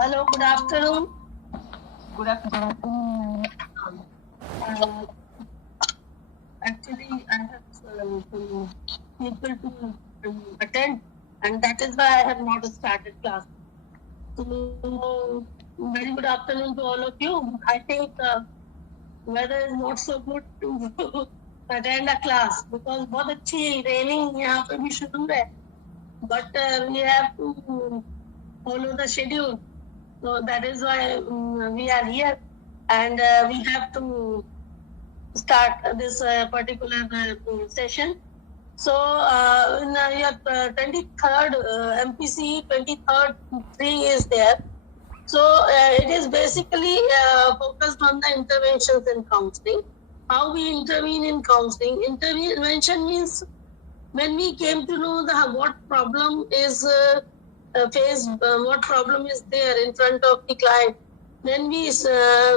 Hello, good afternoon. Good afternoon. Actually, I have some people to attend, and that is why I have not started class. So, very good afternoon to all of you. I think weather is not so good to attend a class because बहुत अच्छी raining यहाँ पे भी शुरू है, but we have to follow the schedule. So that is why we are here, and we have to start this particular session. So in your 23rd MPC 23rd 3 is there. So it is basically focused on the interventions in counseling. How we intervene in counseling. Intervention means when we came to know what problem is faced, what problem is there in front of the client, then we,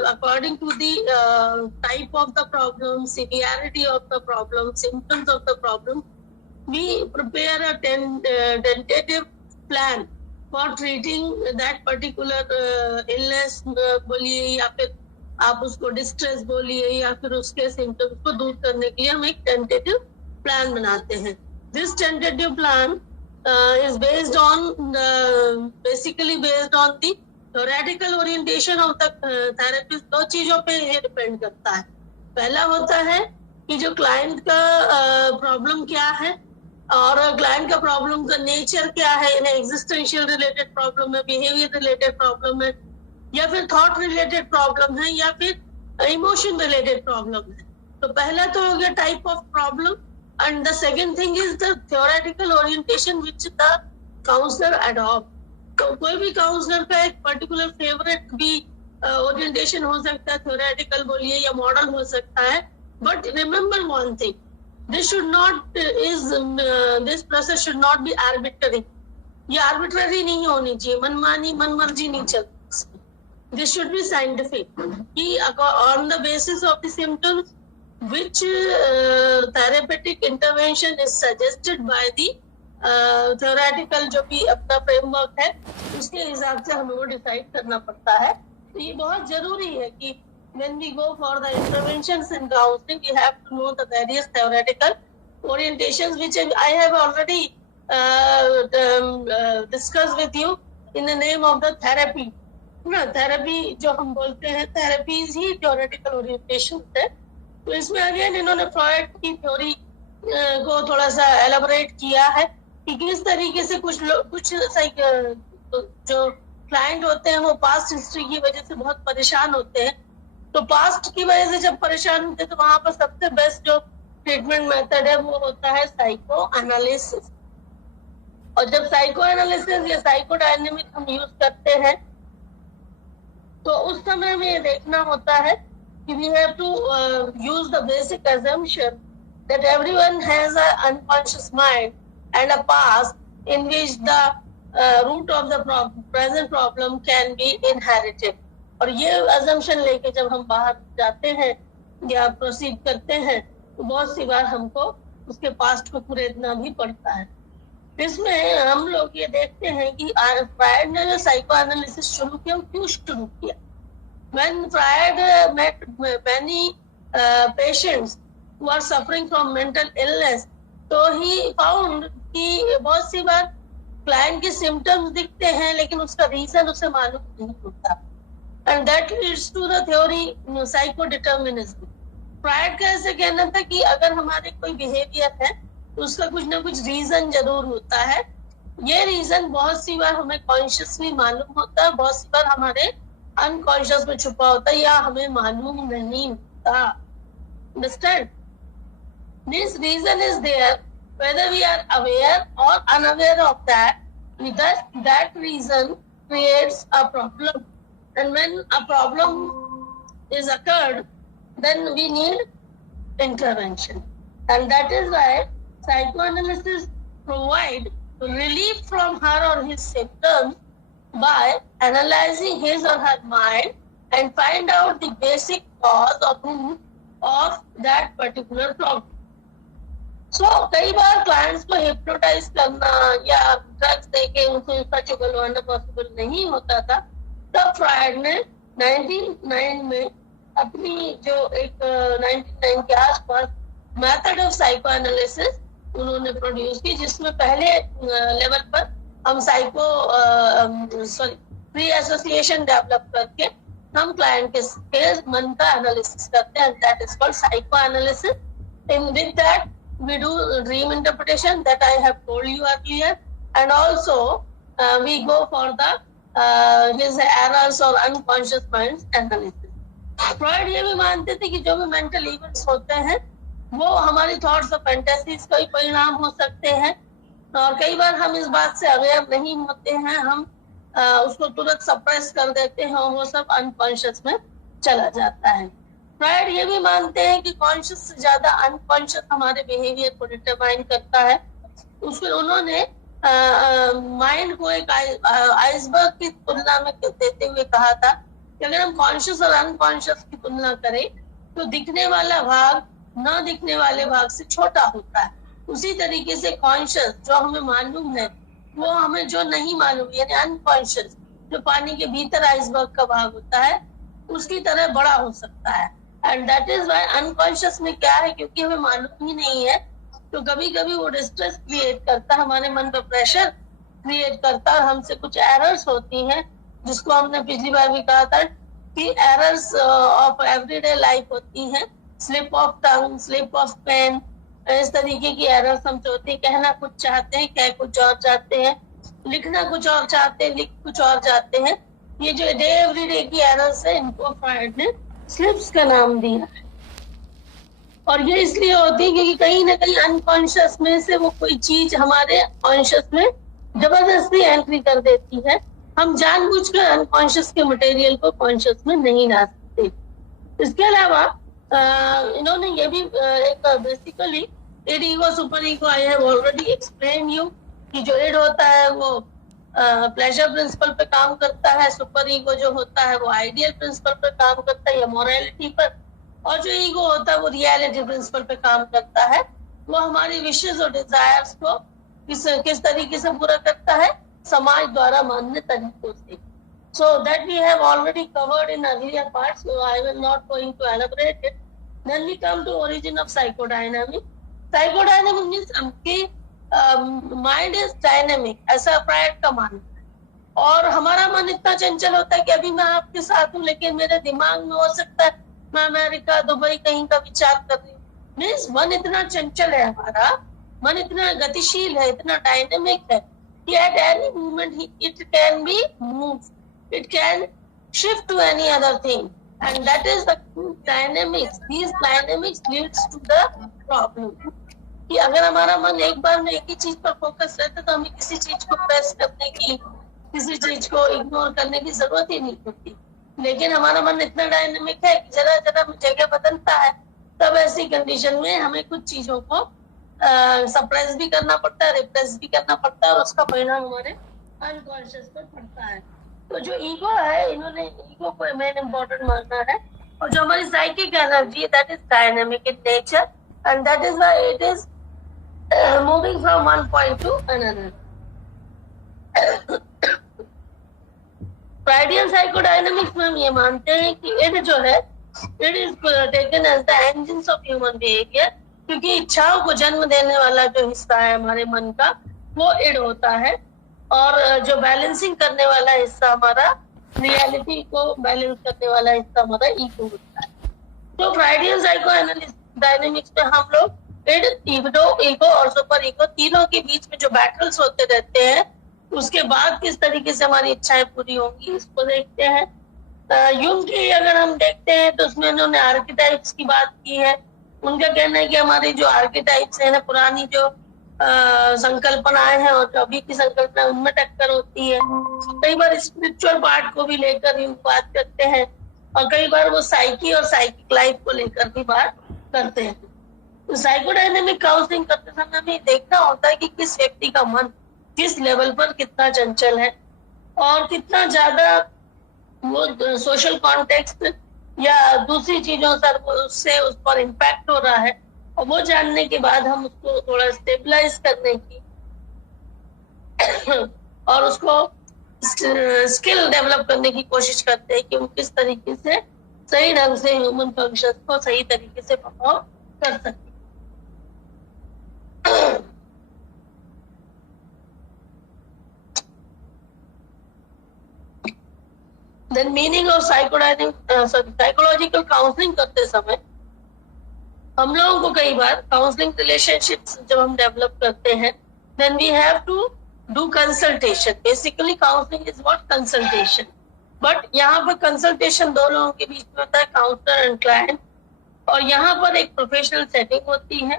according to the type of the problem, severity of the problem, symptoms of the problem, we prepare a tentative plan for treating that particular illness बोलिए या फिर आप उसको distress बोलिए या फिर उसके symptoms को दूर करने के लिए हम एक टेंटेटिव प्लान बनाते हैं. This tentative plan is based on basically based on the theoretical orientation of the therapist. दो चीजों पे ये डिपेंड करता है. पहला होता है कि जो क्लाइंट का प्रॉब्लम क्या है और क्लाइंट का प्रॉब्लम का नेचर क्या है, एग्जिस्टेंशियल रिलेटेड प्रॉब्लम है, बिहेवियर रिलेटेड प्रॉब्लम है, या फिर थॉट रिलेटेड प्रॉब्लम है, या फिर इमोशन रिलेटेड प्रॉब्लम है. तो पहला तो हो गया type of problem, and the second thing is the theoretical orientation which the counsellor adopt. तो कोई भी काउंसलर का एक पर्टिकुलर फेवरेट भी ओरिएंटेशन हो सकता है, थ्योरेटिकल बोलिए या मॉडल हो सकता है. But remember one thing, this should not this process should not be arbitrary. ये arbitrary नहीं होनी चाहिए, मनमानी मनमर्जी नहीं चल. This should be scientific. कि on the basis of the symptoms which therapeutic intervention is suggested by the theoretical जो भी अपना framework है उसके हिसाब से हमें वो decide करना पड़ता है. तो ये बहुत जरूरी है कि when we go for the interventions in counseling, we have to know the various theoretical orientations which I have already discussed with you in the name of the therapy. ना थेरेपी जो हम बोलते हैं थेरेपीज ही theoretical orientation है. तो इसमें again इन्होंने Freud की थ्योरी को थोड़ा सा एलाबोरेट किया है कि किस तरीके से कुछ जो क्लाइंट होते हैं वो पास्ट हिस्ट्री की वजह से बहुत परेशान होते हैं. तो पास्ट की वजह से जब परेशान होते तो वहां पर सबसे बेस्ट जो ट्रीटमेंट मेथड है वो होता है साइको एनालिसिस. और जब साइको एनालिसिस या साइको डायनेमिक हम यूज करते हैं तो उस समय में ये देखना होता है कि we have to use the basic assumption that everyone has an unconscious mind and a past in which the root of the present problem can be inherited. और ये assumption लेके जब हम बाहर जाते हैं या प्रोसीड करते हैं तो बहुत सी बार हमको उसके पास्ट को कुरेदना भी पड़ता है. इसमें हम लोग ये देखते हैं कि फ्रायड ने जो साइको एनालिसिस शुरू किया वो क्यों शुरू किया. When Freud met many patients who are suffering from mental illness, तो he found कि बहुत सी बार क्लाइंट के सिम्टम्स दिखते हैं लेकिन उसका रीजन उसे मालूम नहीं होता. And that leads to the theory psychodeterminism. Freud का ऐसे कहना था कि अगर हमारे कोई बिहेवियर है तो उसका कुछ ना कुछ रीजन जरूर होता है. ये रीजन बहुत सी बार हमें कॉन्शियसली मालूम होता है, बहुत सी बार हमारे अनकॉन्शियस में छुपा होता है या हमें मालूम नहीं होता. Understand? This reason is there whether we are aware or unaware of that. That reason creates a problem. And when a problem is occurred, then we need intervention. And that is why psychoanalysis provide relief from her or his symptoms by analyzing his or her mind and find out the basic cause or root of that particular problem. So कई बार clients को hypnotize करना या drugs देके उनको सच उगलवाना possible नहीं होता था. तब फ्रायड ने 1909 में अपनी जो एक 1909 के आसपास मेथड ऑफ साइको एनालिसिस उन्होंने प्रोड्यूस की, जिसमें पहले लेवल पर हम प्री एसोसिएशन डेवलप करके हम क्लाइंट के मन का एनालिसिस करते हैं, that is called psycho analysis. In with that we do dream interpretation that I have told you earlier, and also we go for the his errors or unconscious minds analysis. Freud ये भी मानते थे कि जो भी mental events होते हैं वो हमारी थॉट्स और फैंटेसीज का ही परिणाम हो सकते हैं, और कई बार हम इस बात से अवेयर नहीं होते हैं, हम उसको तुरंत सप्रेस कर देते हैं और वो सब अनकॉन्शियस में चला जाता है. फ्रॉइड ये भी मानते हैं कि कॉन्शियस से ज्यादा अनकॉन्शियस हमारे बिहेवियर को डिटरमाइन करता है. उसमें उन्होंने माइंड को एक आइसबर्ग की तुलना में देते हुए कहा था कि अगर हम कॉन्शियस और अनकॉन्शियस की तुलना करें तो दिखने वाला भाग न दिखने वाले भाग से छोटा होता है. उसी तरीके से कॉन्शियस जो हमें मालूम है वो हमें जो नहीं मालूम, यानी अनकॉन्शियस जो पानी के भीतर आइसबर्ग का भाग होता है उसकी तरह बड़ा हो सकता है. And that is why unconscious में क्या है, क्योंकि हमें मालूम ही नहीं है तो कभी कभी वो डिस्ट्रेस क्रिएट करता है, हमारे मन पर प्रेशर क्रिएट करता है, हमसे कुछ एरर्स होती हैं जिसको हमने पिछली बार भी कहा था कि एरर्स ऑफ एवरीडे लाइफ होती हैं, slip of tongue, slip of pen, इस तरीके की एरर्स हमसे होती है. कहना कुछ चाहते हैं, कह कुछ और चाहते हैं, लिखना कुछ और चाहते हैं, लिख कुछ और चाहते हैं. ये जो डे एवरीडे की एरर्स है इनको फ्रॉइड ने स्लिप्स का नाम दिया है. और ये इसलिए होती है क्योंकि कहीं ना कहीं अनकॉन्शियस में से वो कोई चीज हमारे कॉन्शियस में जबरदस्ती एंट्री कर देती है. हम जानबूझकर अनकॉन्शियस के मटेरियल को कॉन्शियस में नहीं ला सकते. इसके अलावा इन्होंने ये भी एक basically end ego super ego I have already explain you कि जो इड होता है वो प्लेजर प्रिंसिपल पे काम करता है, सुपर ईगो जो होता है वो आइडियल प्रिंसिपल पे काम करता है या मोरालिटी पर, और जो ईगो होता है वो रियलिटी प्रिंसिपल पे काम करता है. वो हमारी विशेस और डिजायर्स को किस तरीके से पूरा करता है, समाज द्वारा मान्य तरीकों से. So that we have already covered in earlier parts, so I will not going to elaborate it. Then we come to origin of psychodynamic. Psychodynamic means आपके mind is dynamic, ऐसा फ्रायड का मानना है. और हमारा मन इतना चंचल होता है कि अभी मैं आपके साथ हूँ लेकिन मेरे दिमाग में हो सकता है मैं अमेरिका, दुबई कहीं का विचार कर रही हूँ. मीन्स मन इतना चंचल है, हमारा मन इतना गतिशील है, इतना डायनेमिक है कि at any moment it can be moved. It can shift to any other thing, and that is the dynamics. These dynamics leads to the problem. कि अगर हमारा मन एक बार में एक ही चीज पर फोकस रहता तो हमें किसी चीज को प्रेस करने की, किसी चीज को इग्नोर करने की जरूरत ही नहीं होती. लेकिन हमारा मन इतना डायनेमिक है कि जरा जरा जगह बदलता है, तब ऐसी कंडीशन में हमें कुछ चीजों को सप्रेस भी करना पड़ता है, रिप्रेस भी करना पड़ता है, और उसका परिणाम हमारे अनकॉन्शियस पर पड़ता है. तो जो ईगो है, इन्होंने ईगो को मेन इम्पोर्टेंट माना है, और जो हमारी psychic energy that is dynamic in nature, and that is why it is moving from one point to another. Freudian psychodynamics में हम ये मानते हैं कि इड जो है, it is taken as the engines of human behaviour, क्योंकि इच्छाओं को जन्म देने वाला जो हिस्सा है हमारे मन का वो इड होता है, और जो बैलेंसिंग करने वाला हिस्सा हमारा, रियलिटी को बैलेंस करने वाला हिस्सा हमारा ईगो होता है. तो फ्रायडियन साइकोडायनेमिक्स में हम लोग इड, ईगो और सुपर ईगो तीनों के बीच में जो बैटल्स होते रहते हैं उसके बाद किस तरीके से हमारी इच्छाएं पूरी होंगी इसको देखते हैं. यूंग की अगर हम देखते हैं तो उसमें उन्होंने आर्किटाइप्स की बात की है. उनका कहना है कि हमारे जो आर्किटाइप्स है ना, पुरानी जो संकल्पनाएं हैं और जो अभी की संकल्पना उनमें टक्कर होती है. कई बार स्पिरिचुअल पार्ट को भी लेकर ही बात करते हैं, और कई बार वो साइकी और साइकिक लाइफ को लेकर भी बात करते हैं. तो साइकोडायनेमिक काउंसलिंग करते समय हमें देखना होता है कि किस व्यक्ति का मन किस लेवल पर कितना चंचल है, और कितना ज्यादा वो सोशल कॉन्टेक्स्ट या दूसरी चीजों से उससे उस पर इम्पैक्ट हो रहा है. और वो जानने के बाद हम उसको थोड़ा स्टेबलाइज करने की और उसको स्किल डेवलप करने की कोशिश करते हैं कि वो किस तरीके से सही ढंग से ह्यूमन फंक्शन को सही तरीके से परफॉर्म कर सके। Then meaning of psychological counselling करते समय हम लोगों को कई बार काउंसलिंग रिलेशनशिप्स जब हम डेवलप करते हैं, then we have to do consultation. Basically counselling is what consultation, but यहाँ पर कंसल्टेशन दो लोगों के बीच में होता है, काउंसलर एंड क्लाइंट, और यहाँ पर एक प्रोफेशनल सेटिंग होती है।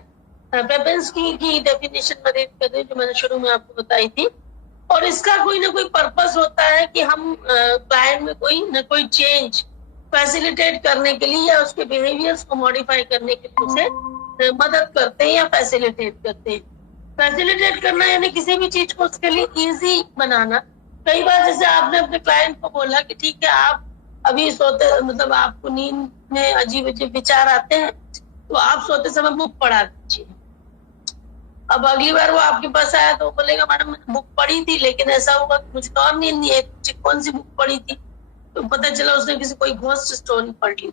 पेपेंस्की की डेफिनेशन में रीड कर रही हूँ जो मैंने शुरू में आपको बताई थी, और इसका कोई ना कोई पर्पस होता है कि हम क्लाइंट में कोई ना कोई चेंज फैसिलिटेट करने के लिए या उसके बिहेवियर्स को मॉडिफाई करने के लिए उसे मदद करते हैं या फैसिलिटेट करते हैं। फैसिलिटेट करना यानी किसी भी चीज को उसके लिए इजी बनाना। कई बार जैसे आपने अपने क्लाइंट को बोला कि ठीक है आप अभी सोते, मतलब आपको नींद में अजीब अजीब विचार आते हैं, तो आप सोते समय बुक पढ़ा दीजिए। अब अगली बार वो आपके पास आया तो वो बोलेगा मैडम मैंने बुक पढ़ी थी लेकिन ऐसा हुआ कि मुझे और नींद नहीं है, कौन सी बुक पढ़ी थी, तो पता चला उसने किसी कोई घोस्ट स्टोरी पढ़ ली।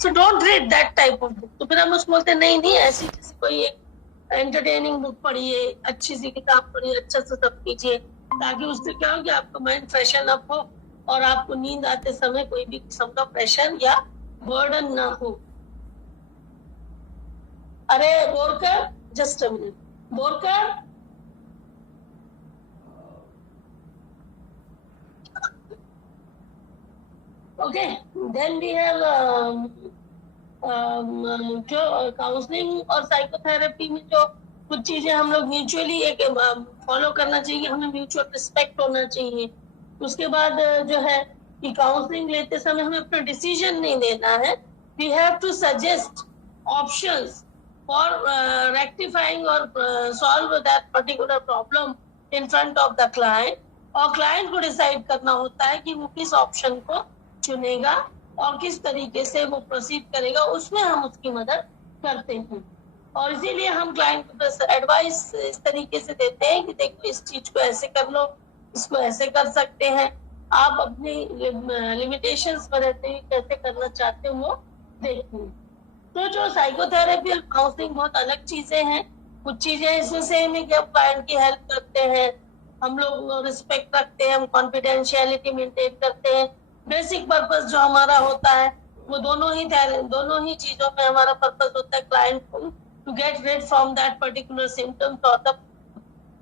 So don't read that type of book. तो फिर हम उसको बोलते नहीं नहीं, ऐसी जैसे कोई एक एंटरटेनिंग बुक पढ़िए, अच्छी सी किताब पढ़िए, अच्छा से सब कीजिए, ताकि उससे क्या हो कि आपका माइंड फ्रेशन अप हो और आपको नींद आते समय कोई भी किस्म का प्रेशर या बर्डन ना हो। अरे Borkar, just a minute, Borkar okay. Then we have जो काउंसलिंग और साइकोथेरेपी में जो कुछ चीजें हम लोग म्यूचुअली एक फॉलो करना चाहिए, हमें म्यूचुअल रिस्पेक्ट होना चाहिए। उसके बाद जो है कि काउंसलिंग लेते समय हमें अपना डिसीजन नहीं लेना है, we have to suggest options for rectifying और solve that particular problem in front of the client, और क्लाइंट को डिसाइड करना होता है कि वो किस ऑप्शन को चुनेगा और किस तरीके से वो प्रोसीड करेगा, उसमें हम उसकी मदद करते हैं। और इसीलिए हम क्लाइंट को बस एडवाइस इस तरीके से देते हैं कि देखो इस चीज को ऐसे कर लो, इसको ऐसे कर सकते हैं, आप अपनी लिमिटेशंस में रहते हुए कैसे करना चाहते हो वो देखिए। तो जो साइकोथेरेपी और काउंसलिंग बहुत अलग चीजें हैं। कुछ चीजें इसमें सेम है कि हम क्लाइंट की हेल्प करते हैं, हम लोग रिस्पेक्ट रखते हैं, हम कॉन्फिडेंशियलिटी मेंटेन करते हैं। बेसिक पर्पस जो हमारा होता है वो दोनों ही चीजों में हमारा पर्पस होता है क्लाइंट को to get rid from that particular symptoms और द,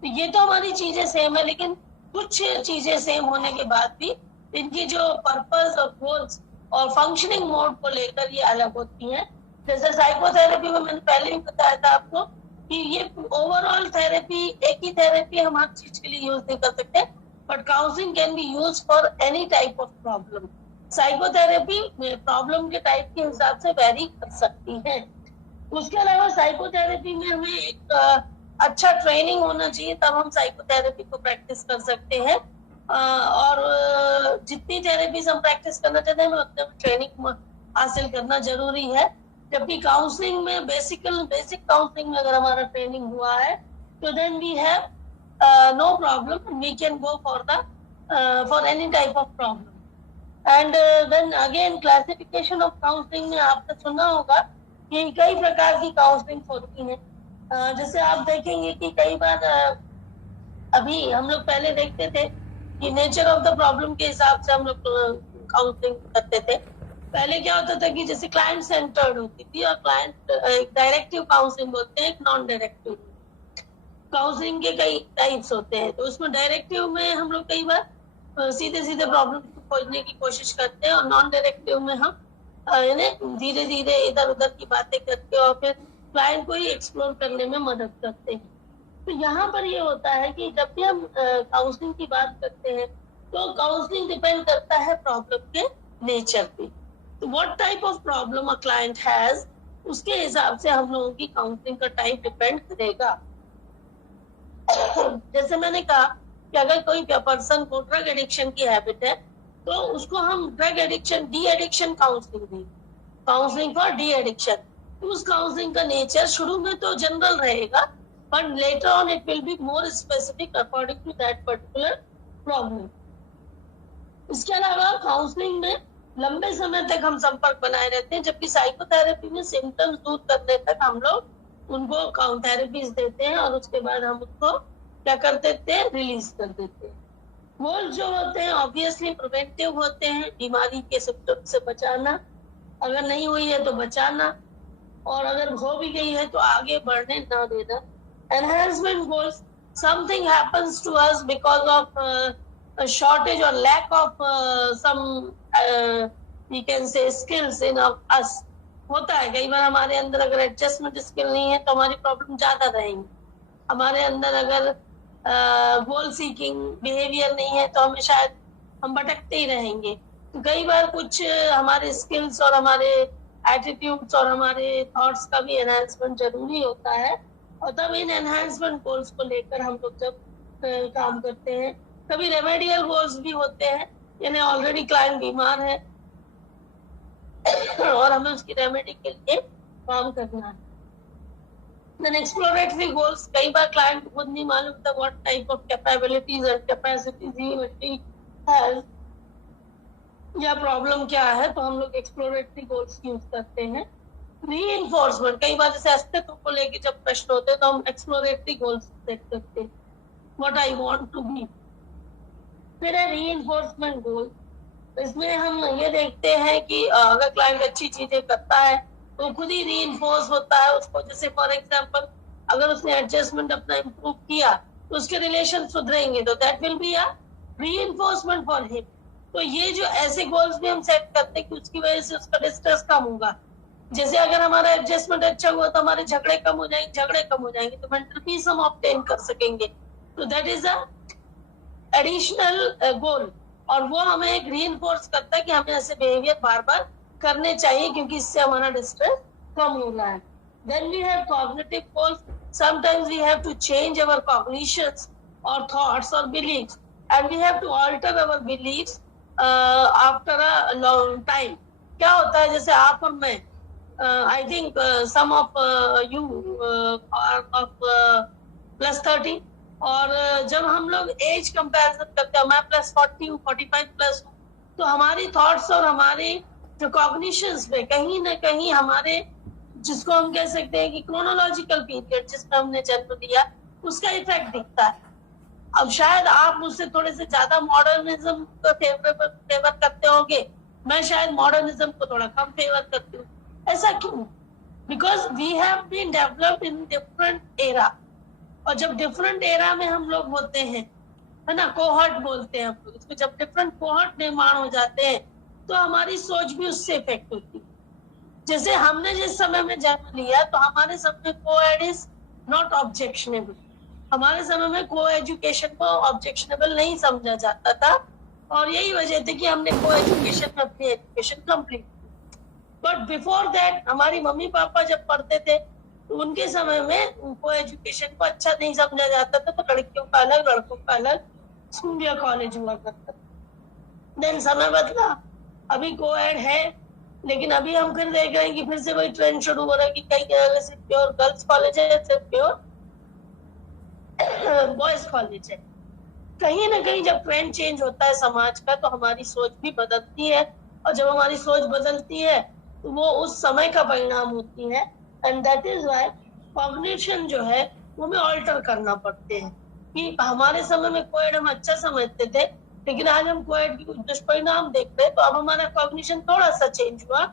ये तो हमारी चीजें सेम है, लेकिन कुछ चीजें सेम होने के बाद भी इनकी जो पर्पस और गोल्स और फंक्शनिंग मोड को लेकर ये अलग होती हैं। जैसे साइकोथेरेपी में मैंने पहले भी बताया था आपको कि ये ओवरऑल थेरेपी, एक ही थेरेपी हम हर चीज के लिए यूज नहीं कर सकते, but counselling can be use for any type of problem. Psychotherapy problem के टाइप के हिसाब से वेरी कर सकती है। उसके अलावा साइकोथेरेपी में हमें एक अच्छा ट्रेनिंग होना चाहिए, तब हम साइकोथेरेपी को प्रैक्टिस कर सकते हैं। और जितनी थेरेपीज हम प्रैक्टिस करना चाहते हैं उतने ट्रेनिंग हासिल करना जरूरी है। जबकि काउंसलिंग में बेसिक काउंसलिंग में अगर हमारा ट्रेनिंग हुआ है तो then we have no problem, we can go for any type of problem. And then again classification of counselling में आपने सुना होगा कि कई प्रकार की काउंसलिंग होती है। जैसे आप देखेंगे कि कई बार अभी हम लोग पहले देखते थे कि नेचर ऑफ द प्रॉब्लम के हिसाब से हम लोग काउंसलिंग करते थे। पहले क्या होता था कि जैसे क्लाइंट सेंटर्ड होती थी और क्लाइंट डायरेक्टिव काउंसलिंग बोलते हैं, एक नॉन डायरेक्टिव काउंसलिंग के कई टाइप्स होते हैं। तो उसमें डायरेक्टिव में हम लोग कई बार सीधे सीधे प्रॉब्लम को खोजने की कोशिश करते हैं, और नॉन डायरेक्टिव में हम धीरे धीरे इधर उधर की बातें करके और फिर क्लाइंट को ही एक्सप्लोर करने में मदद करते हैं। तो यहाँ पर ये होता है कि जब भी हम काउंसलिंग की बात करते हैं तो काउंसलिंग डिपेंड करता है प्रॉब्लम के नेचर पे। तो what type of problem a client has, उसके हिसाब से हम लोगों की काउंसलिंग का टाइप डिपेंड करेगा। जैसे मैंने कहा कि अगर कोई पर्सन को ड्रग एडिक्शन की हैबिट है तो उसको हम drug addiction de addiction counselling दें, काउंसलिंग फॉर डी एडिक्शन। उस काउंसलिंग का नेचर शुरू में तो जनरल रहेगा, but later on it will be more specific according to that particular problem. इसके अलावा काउंसलिंग में लंबे समय तक हम संपर्क बनाए रहते हैं, जबकि साइकोथेरेपी में सिम्टम्स दूर करने तक हम लोग उनको थेरेपीज देते हैं और उसके बाद हम उसको क्या कर देते हैं, रिलीज कर देते हैं। गोल्स जो होते हैं ऑब्वियसली प्रिवेंटिव होते हैं, बीमारी के सिम्टम से बचाना, अगर नहीं हुई है तो बचाना, और अगर हो भी गई है तो आगे बढ़ने ना देना। Enhancement goals, something happens to us because of a shortage or lack of some we can say skills in us। होता है कई बार हमारे अंदर अगर एडजस्टमेंट स्किल नहीं है तो हमारी प्रॉब्लम ज्यादा रहेंगी। हमारे अंदर अगर गोल सीकिंग बिहेवियर नहीं है तो हमें शायद हम भटकते ही रहेंगे। तो कई बार कुछ हमारे स्किल्स और हमारे एटीट्यूड्स और हमारे थॉट्स का भी एनहांसमेंट जरूरी होता है, और तब इन एनहांसमेंट गोल्स को लेकर हम लोग जब काम करते हैं। कभी रेमेडियल गोल्स भी होते हैं, यानी ऑलरेडी क्लाइंट बीमार है और हमें उसकी रेमेडी के लिए काम करना है। देन एक्सप्लोरेटरी गोल्स, कई बार क्लाइंट खुद नहीं मालूम था what type of capabilities and capacities he has या प्रॉब्लम क्या है, तो हम लोग एक्सप्लोरेटरी गोल्स यूज करते हैं। रीइंफोर्समेंट, कई बार जैसे अस्तित्व को लेके जब प्रश्न होते हैं तो हम एक्सप्लोरेटरी गोल्स सेट करते हैं, what I want to be. फिर है रीइंफोर्समेंट गोल, इसमें हम ये देखते हैं कि अगर क्लाइंट अच्छी चीजें करता है तो खुद ही रीइंफोर्स होता है उसको। जैसे फॉर एग्जांपल अगर उसने एडजस्टमेंट अपना इम्प्रूव किया तो उसके रिलेशन सुधरेंगे, तो that will be a reinforcement for him. तो ये जो ऐसे गोल्स भी हम सेट करते हैं कि उसकी वजह से उसका डिस्ट्रेस कम होगा। जैसे अगर हमारा एडजस्टमेंट अच्छा हुआ तो हमारे झगड़े कम हो जाएंगे तो मेंटल पीस हम ऑब्टेन कर सकेंगे। तो दैट इज अ एडिशनल गोल, और वो हमें एक रीइंफोर्स करता है कि हमें ऐसे बिहेवियर बार बार करने चाहिए क्योंकि इससे हमारा डिस्ट्रेस कम हो रहा है। Then we have cognitive goals, sometimes we have to change our cognitions और थॉट्स और beliefs, and we have to alter our beliefs after a long time. क्या होता है, जैसे आप और मैं, I think some of you are of +30, और जब हम लोग एज कंपैरिजन करते हैं, मैं +40 हूँ, 45 प्लस हूँ, तो हमारी थॉट्स और हमारे जो कॉग्निशंस पे कहीं ना कहीं हमारे, जिसको हम कह सकते हैं कि क्रोनोलॉजिकल पीरियड जिसमें हमने जन्म लिया, उसका इफेक्ट दिखता है। अब शायद आप मुझसे थोड़े से ज्यादा मॉडर्निज्म को फेवर करते होंगे, मैं शायद मॉडर्निज्म को थोड़ा कम फेवर करती हूँ। ऐसा क्यों? Because we have been developed in different era, और जब डिफरेंट एरा में हम लोग होते हैं, है ना, कोहर्ट बोलते हैं हम लोग इसको, जब डिफरेंट कोहर्ट निर्माण हो जाते हैं तो हमारी सोच भी उससे इफेक्ट होती है। जैसे हमने जिस समय में जन्म लिया तो हमारे समय कोएड इज नॉट ऑब्जेक्शनेबल, हमारे समय में को एजुकेशन को ऑब्जेक्शनेबल नहीं समझा जाता था, और यही वजह थी कि हमने को एजुकेशन में अपनी एजुकेशन कंप्लीट की। बट बिफोर दैट हमारी मम्मी पापा जब पढ़ते थे तो उनके समय में उनको एजुकेशन को अच्छा नहीं समझा जाता था, तो लड़कियों का अलग लड़कों का अलग स्कूल या कॉलेज हुआ करता। देन समय बदला, अभी कोएड है, लेकिन अभी हम फिर देख रहे हैं कि फिर से वही ट्रेंड शुरू हो रहा है कि कई जगह से प्योर गर्ल्स कॉलेज है, सिर्फ प्योर बॉयज कॉलेज है। कहीं ना कहीं जब ट्रेंड चेंज होता है समाज का तो हमारी सोच भी बदलती है, और जब हमारी सोच बदलती है तो वो उस समय का परिणाम होती है। And that is why cognition जो है वो हमें ऑल्टर करना पड़ते हैं। कि हमारे समय में कोएड हम अच्छा समझते थे, लेकिन आज हम कोएड की कुछ दुष्परिणाम देख रहे हैं, तो अब हमारा कॉग्निशन थोड़ा सा चेंज हुआ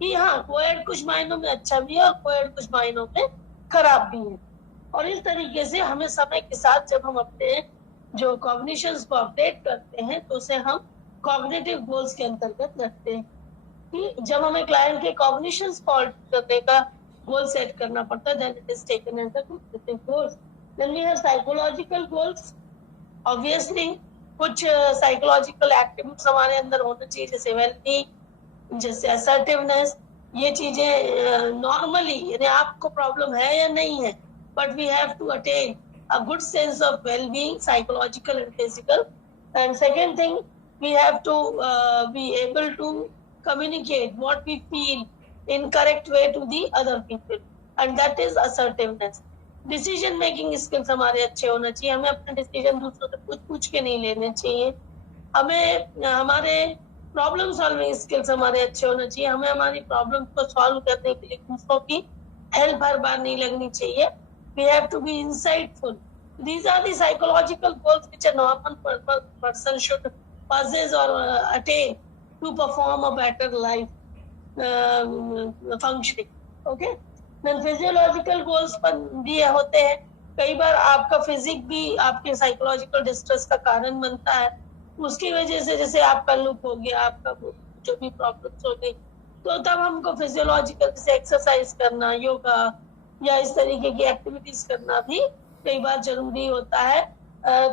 कि हाँ, कोएड कुछ मायनों में अच्छा भी है और कोएड कुछ मायनों में खराब भी है। और इस तरीके से हमें समय के साथ जब हम अपने जो कॉग्निशंस को अपडेट करते हैं तो उसे हम कॉग्निटिव गोल्स के अंतर्गत रखते हैं। कि जब हमें क्लाइंट के कॉग्निशंस को अल्टर करने का गोल सेट करना पड़ता है, then it is taken as a cognitive goals. Then we have psychological goals. Obviously कुछ साइकोलॉजिकल एक्टिविटीज हमारे अंदर होना चाहिए, जैसे वेलबीइंग, जैसे असर्टिवनेस। ये चीजें नॉर्मली, यानी आपको प्रॉब्लम है या नहीं है, but we have to attain a good sense of well-being, psychological and physical. And second thing, we have to be able to communicate what we feel in correct way to the other people, and that is assertiveness. Decision making skills हमारे अच्छे होना चाहिए, हमें अपने decision दूसरों से पूछ के नहीं लेने चाहिए। हमें हमारे प्रॉब्लम सॉल्विंग स्किल्स हमारे अच्छे होने चाहिए, हमें हमारी प्रॉब्लम को सॉल्व करने के लिए दूसरों की हेल्प हर बार नहीं लगनी चाहिए. We have to be insightful. These are the psychological goals which a normal person should possess or attain to perform a better life functioning. Okay? Then physiological goals पर भी होते हैं. कई बार आपका फिजिक भी आपके साइकोलॉजिकल डिस्ट्रेस का कारण बनता है. उसकी वजह से जैसे आपका लुक हो गया, आपका जो भी प्रॉब्लम्स हो गई, तो तब हमको फिजियोलॉजिकल जैसे एक्सरसाइज करना, योगा या इस तरीके की एक्टिविटीज करना भी कई बार जरूरी होता है,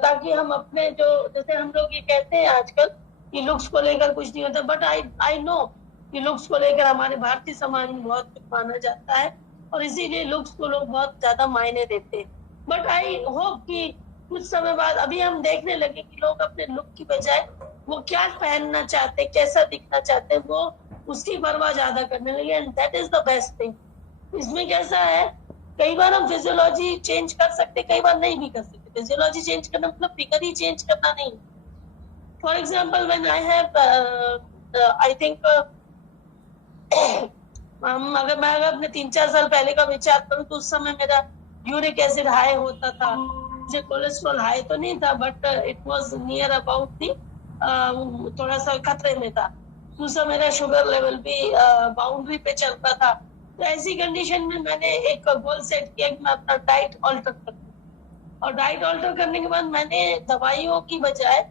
ताकि हम अपने जो जैसे हम लोग ये कहते हैं आजकल कि लुक्स को लेकर कुछ नहीं होता, बट आई नो कि लुक्स को लेकर हमारे भारतीय समाज में बहुत कुछ माना जाता है और इसीलिए लुक्स को लोग बहुत ज्यादा मायने देते हैं. बट आई होप कि कुछ समय बाद अभी हम देखने लगे कि लोग अपने लुक की बजाय वो क्या पहनना चाहते हैं, कैसा दिखना चाहते हैं, वो उसकी परवाह ज्यादा करने लगे. And that is the best thing. इसमें कैसा है, कई बार हम फिजियोलॉजी चेंज कर सकते, कई बार नहीं भी कर सकते. फिजियोलॉजी चेंज करना मतलब फिगर ही चेंज करना नहीं. For example when I have I think मैं अगर अपने 3-4 साल पहले का विचार करूं तो उस समय मेरा यूरिक एसिड हाई होता था. मुझे कोलेस्ट्रॉल हाई तो नहीं था, but it was near about the, थोड़ा सा खतरे में था. दूसरा मेरा शुगर लेवल भी बाउंड्री पे चलता था. तो ऐसी कंडीशन में मैंने एक गोल सेट किया कि मैं अपना डाइट ऑल्टर करूं. और डाइट ऑल्टर करने के बाद मैंने दवाइयों की बजाय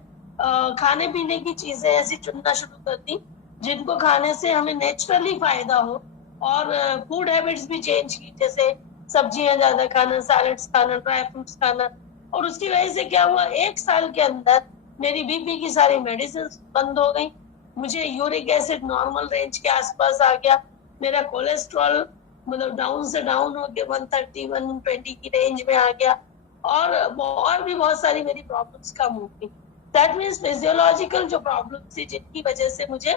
खाने पीने की चीजें ऐसी चुनना शुरू कर दी जिनको खाने से हमें नेचुरली फायदा हो. और फूड हैबिट्स भी चेंज की, जैसे सब्जियां ज्यादा खाना, सैलड्स खाना, ड्राई फ्रूट्स खाना. और उसकी वजह से क्या हुआ, 1 साल के अंदर मेरी बीपी की सारी मेडिसिन बंद हो गई. मुझे यूरिक एसिड नॉर्मल रेंज के आसपास आ गया. मेरा कोलेस्ट्रॉल मतलब डाउन से डाउन हो गया, 130-120 की रेंज में आ गया. और भी बहुत सारी मेरी प्रॉब्लम्स कम हो गई. दैट मीन्स फिजियोलॉजिकल जो प्रॉब्लम्स थी जिनकी वजह से मुझे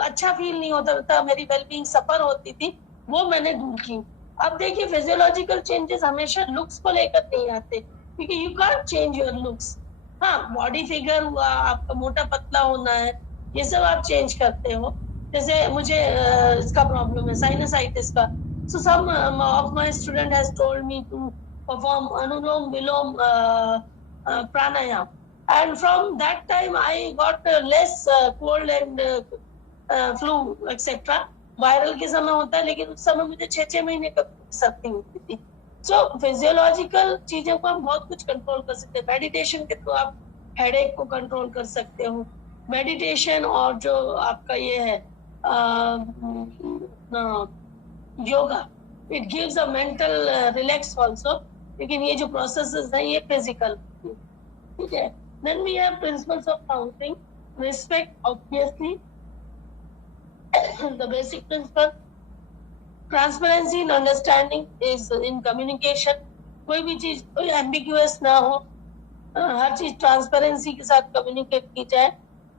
अच्छा फील नहीं होता था, मेरी वेलबींग सफर होती थी, वो मैंने दूर की. अब देखिए फिजियोलॉजिकल चेंजेस हमेशा लुक्स को लेकर नहीं आते, क्योंकि you can't change your looks. हाँ, बॉडी फिगर हुआ, आपका मोटा पतला होना है, ये सब आप चेंज करते हो. जैसे मुझे इसका प्रॉब्लम है, साइनसाइटिस का. So some of my student has told me to perform Anulom Vilom pranayama. And from that time I got less cold and flu etc. Viral के समय होता है, लेकिन उस समय मुझे 6-6 महीने तक सर्दी होती थी. सो फिजियोलॉजिकल चीजों को हम बहुत कुछ कंट्रोल कर सकते हैं. मेडिटेशन के थ्रू आप हेडेक को कंट्रोल कर सकते हो. मेडिटेशन और जो आपका ये है yoga, it gives a mental relax also. लेकिन ये जो प्रोसेसेस हैं ये फिजिकल, ठीक है. Then we have principles of counseling. Respect, obviously, the basic principle. Transparency and understanding is in communication. कोई भी चीज कोई ambiguous ना हो, हर चीज ट्रांसपेरेंसी के साथ कम्युनिकेट की जाए.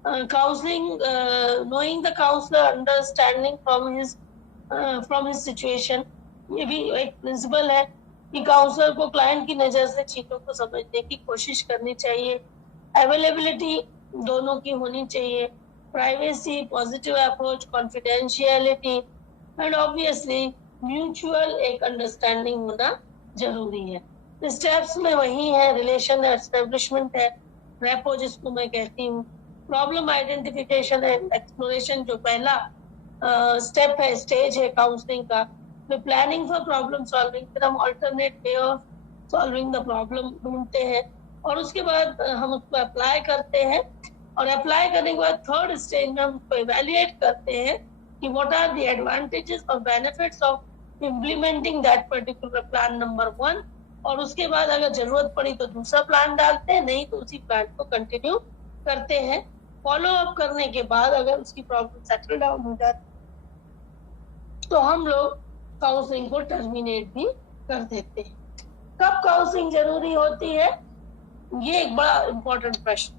Counselling, knowing the counselor, understanding from his situation, ये भी एक प्रिंसिपल है कि काउंसलर को क्लाइंट की नजर से चीजों को समझने की कोशिश करनी चाहिए. अवेलेबिलिटी दोनों की होनी चाहिए. Privacy, positive approach, confidentiality and obviously mutual एक अंडरस्टैंडिंग होना जरूरी है. स्टेप्स में वही है, रिलेशन एस्टेब्लिशमेंट है, रेपो जिसको मैं कहती हूँ, प्रॉब्लम आइडेंटिफिकेशन एंड एक्सप्लोरेशन जो पहला स्टेप है, स्टेज है काउंसलिंग का. फिर प्लानिंग फॉर प्रॉब्लम सॉल्विंग, फिर हम alternate way of solving the problem ढूंढते हैं और उसके बाद हम उसको अप्लाई करते हैं. और अप्लाई करने के बाद थर्ड स्टेज में हम उसको इवैल्यूएट करते हैं कि व्हाट आर द एडवांटेजेस और benefits of implementing that particular plan number 1. और उसके बाद अगर जरूरत पड़ी तो दूसरा प्लान डालते हैं, नहीं तो उसी प्लान को कंटिन्यू करते हैं. फॉलो अप करने के बाद अगर उसकी प्रॉब्लम सेटल डाउन हो जाती तो हम लोग काउंसलिंग को टर्मिनेट भी कर देते हैं. कब काउंसलिंग जरूरी होती है, ये एक बड़ा इम्पोर्टेंट प्रश्न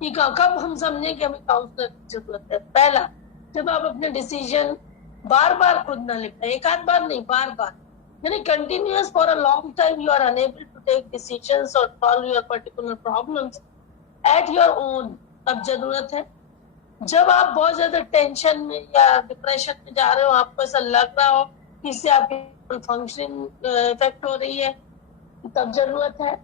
कि कब हम समझे कि हमें काउंसलर की जरूरत है. पहला, जब आप अपने डिसीजन बार बार खुद ना लिखना, एक आध बार नहीं, बार बार, यानी continuous for a long time you are unable to take decisions और solve your particular problems at your own तब जरूरत है। जब आप बहुत ज्यादा टेंशन में या डिप्रेशन में जा रहे हो, आपको ऐसा लग रहा हो कि इससे आपकी फंक्शनिंग इफेक्ट हो रही है, तब जरूरत है।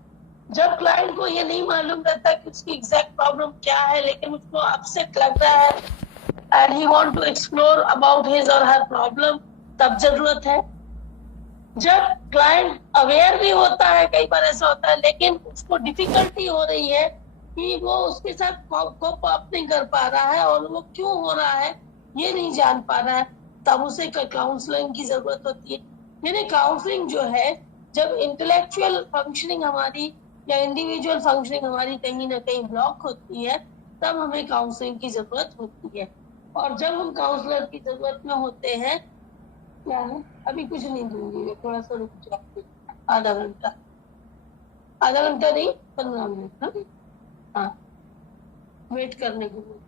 जब क्लाइंट को ये नहीं मालूम रहता कि उसकी एग्जैक्ट प्रॉब्लम क्या है, लेकिन उसको अपसेट लग रहा है and he want to explore about his or her problem, तब जरूरत है। जब क्लाइंट अवेयर भी होता है, कई बार ऐसा होता है, लेकिन उसको डिफिकल्टी हो रही है कि वो उसके साथ कोप अप नहीं कर पा रहा है और वो क्यों हो रहा है ये नहीं जान पा रहा है, तब उसे काउंसलिंग की जरूरत होती है। यानी काउंसलिंग जो है, जब इंटेलेक्चुअल फंक्शनिंग हमारी या इंडिविजुअल फंक्शनिंग हमारी कहीं ना कहीं ब्लॉक होती है, तब हमें काउंसलिंग की जरूरत होती है। और जब हम काउंसलर की जरूरत में होते हैं, क्या है, अभी कुछ नहीं दूंगी, थोड़ा सा रुक जाओ, आधा घंटा नहीं, 15 मिनट, हाँ, वेट करने के लिए।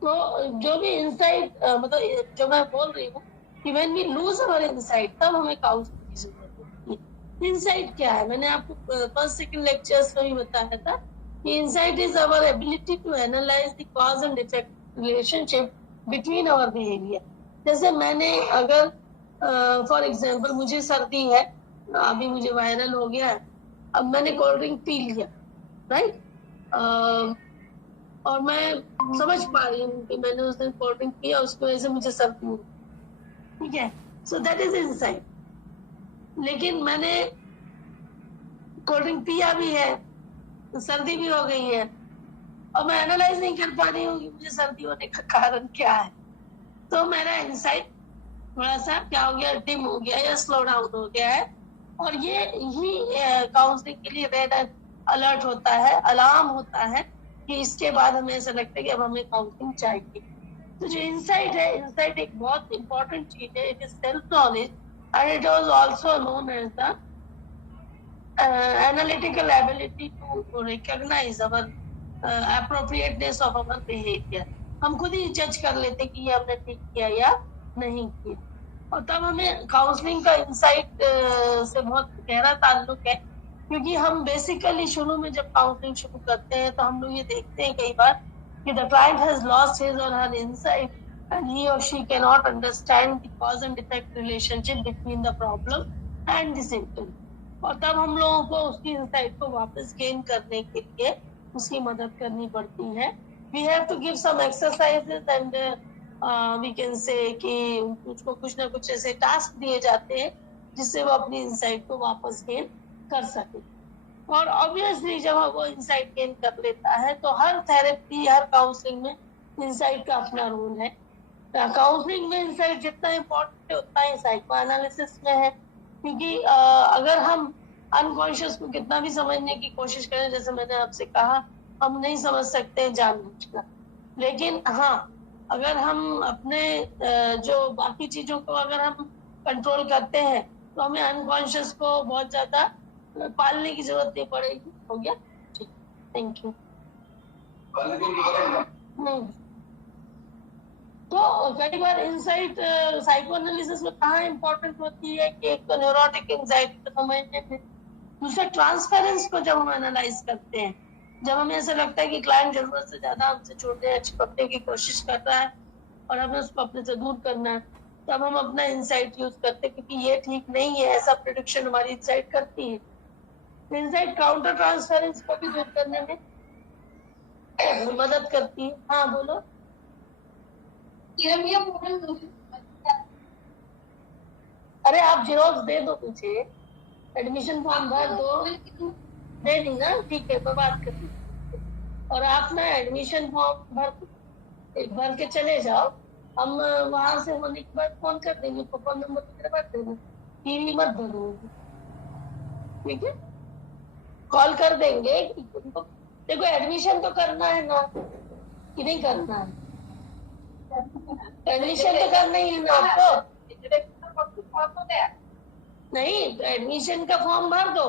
तो जो भी इंसाइट, मतलब जो मैं बोल रही हूँ कि when we lose our insight, तब हमें काउंसलिंग की जरूरत होती है। इंसाइट क्या है, मैंने आपको फर्स्ट सेकंड लेक्चर्स में भी बताया था कि insight is our ability to analyse the cause and effect relationship between our behaviour. जैसे मैंने अगर फॉर एग्जाम्पल मुझे सर्दी है, अभी मुझे वायरल हो गया है, अब मैंने कोल्ड ड्रिंक पी लिया, राइट, और मैं समझ पा रही हूँ कि मैंने उस दिन कोल्ड ड्रिंक पिया, उसकी वजह से मुझे सर्दी हुई, ठीक है, सो दैट इज इंसाइट। लेकिन मैंने कोल्ड ड्रिंक पिया भी है, सर्दी भी हो गई है, और मैं एनालाइज नहीं कर पा रही हूँ कि मुझे सर्दी होने का कारण क्या है, तो मेरा इंसाइट थोड़ा सा क्या हो गया, डिम हो गया या स्लो डाउन हो गया है। और ये ही काउंसलिंग के लिए रेड अलर्ट होता है, अलार्म होता है कि इसके बाद हमें ऐसा लगता है कि अब हमें काउंसलिंग चाहिए। तो जो इंसाइट है, इंसाइट एक बहुत इंपॉर्टेंट चीज है, it is self knowledge and it was also known as the analytical ability to recognise our appropriateness of our behavior। हम खुद ही जज कर लेते कि ये हमने ठीक किया या नहीं किया, और तब हमें काउंसलिंग का इंसाइट से बहुत गहरा ताल्लुक है। क्योंकि हम बेसिकली शुरू में जब काउंसलिंग शुरू करते हैं तो हम लोग ये देखते हैं कई बार कि the client has lost his or her insight and he और she can not understand the cause and effect relationship between the problem and the symptom. और तब हम लोगों को उसकी इंसाइट को वापस गेन करने के लिए उसकी मदद करनी पड़ती है। We have to give some exercises and we can say कि उसको कुछ ना कुछ ऐसे टास्क दिए जाते हैं जिससे वो अपनी इंसाइट को वापस गेन कर सके। और ऑब्वियसली जब वो इंसाइट गेन कर लेता है तो हर थेरेपी, हर काउंसलिंग में इंसाइट का अपना रोल है। काउंसलिंग में इंसाइट जितना इम्पोर्टेंट है उतना ही साइको एनालिसिस में है। क्योंकि अगर हम अनकॉन्शियस को कितना भी समझने की कोशिश करें, जैसे मैंने आपसे कहा, हम नहीं समझ सकते जानबूझकर, लेकिन हाँ, अगर हम अपने जो बाकी चीजों को अगर हम कंट्रोल करते हैं तो हमें अनकॉन्शियस को बहुत ज्यादा पालने की जरूरत नहीं पड़ेगी। हो गया, ठीक, थैंक यू। तो कई बार इंसाइट साइको एनालिसिस में कहाँ इंपॉर्टेंट होती है कि एक तो न्यूरोटिक एंजाइटी को समझने में, दूसरा ट्रांसफेरेंस को जब हम एनालाइज करते हैं, जब हमें ऐसा लगता है कि क्लाइंट जरूरत से ज्यादा हमसे छोड़ने या चिपकने की कोशिश कर रहा है और हमें उसको अपने से दूर करना है, तब हम अपना इंसाइट यूज करते हैं, क्योंकि ये ठीक नहीं है, ऐसा प्रेडिक्शन हमारी इंसाइट करती है। इंसाइट काउंटर ट्रांसफेरेंस को भी दूर करने में मदद करती है। हाँ बोलो। अरे आप जेरोक्स दे दो मुझे, एडमिशन फॉर्म भर दो, दे दी ना, ठीक है, मैं बात कर रही। और आप ना एडमिशन फॉर्म भर के चले जाओ, हम वहां से होने के बाद फोन कर देंगे, फोन नंबर मेरे पास देना, टीवी मत भरो, ठीक है, कॉल कर देंगे। देखो एडमिशन तो करना है ना, कि नहीं करना है? एडमिशन तो करना ही है ना आपको। नहीं, एडमिशन का फॉर्म भर दो,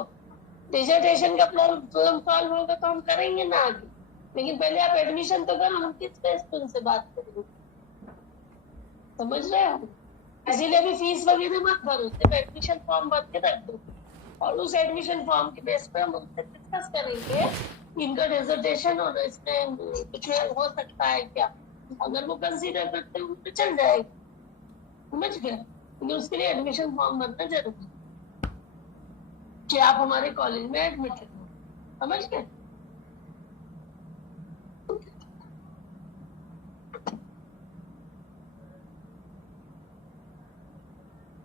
डिसर्टेशन का प्रॉब्लम सॉल्व होगा तो हम करेंगे ना आगे, लेकिन पहले आप एडमिशन तो करो, हम किस बेस पे उनसे बात करेंगे, समझ रहे हो? इसीलिए भी फीस वगैरह मत भरो, सिर्फ एडमिशन फॉर्म भर के रख दो, और उस एडमिशन फॉर्म के बेस पे हम उनसे डिस्कस करेंगे इनका डिसर्टेशन और इसमें कुछ हो सकता है क्या, अगर वो कंसीडर करते हैं तो चल जाएगा, समझ गए। लेकिन उसके लिए एडमिशन फॉर्म भरना जरूरी है कि आप हमारे कॉलेज में एडमिटेड हो, समझ गए।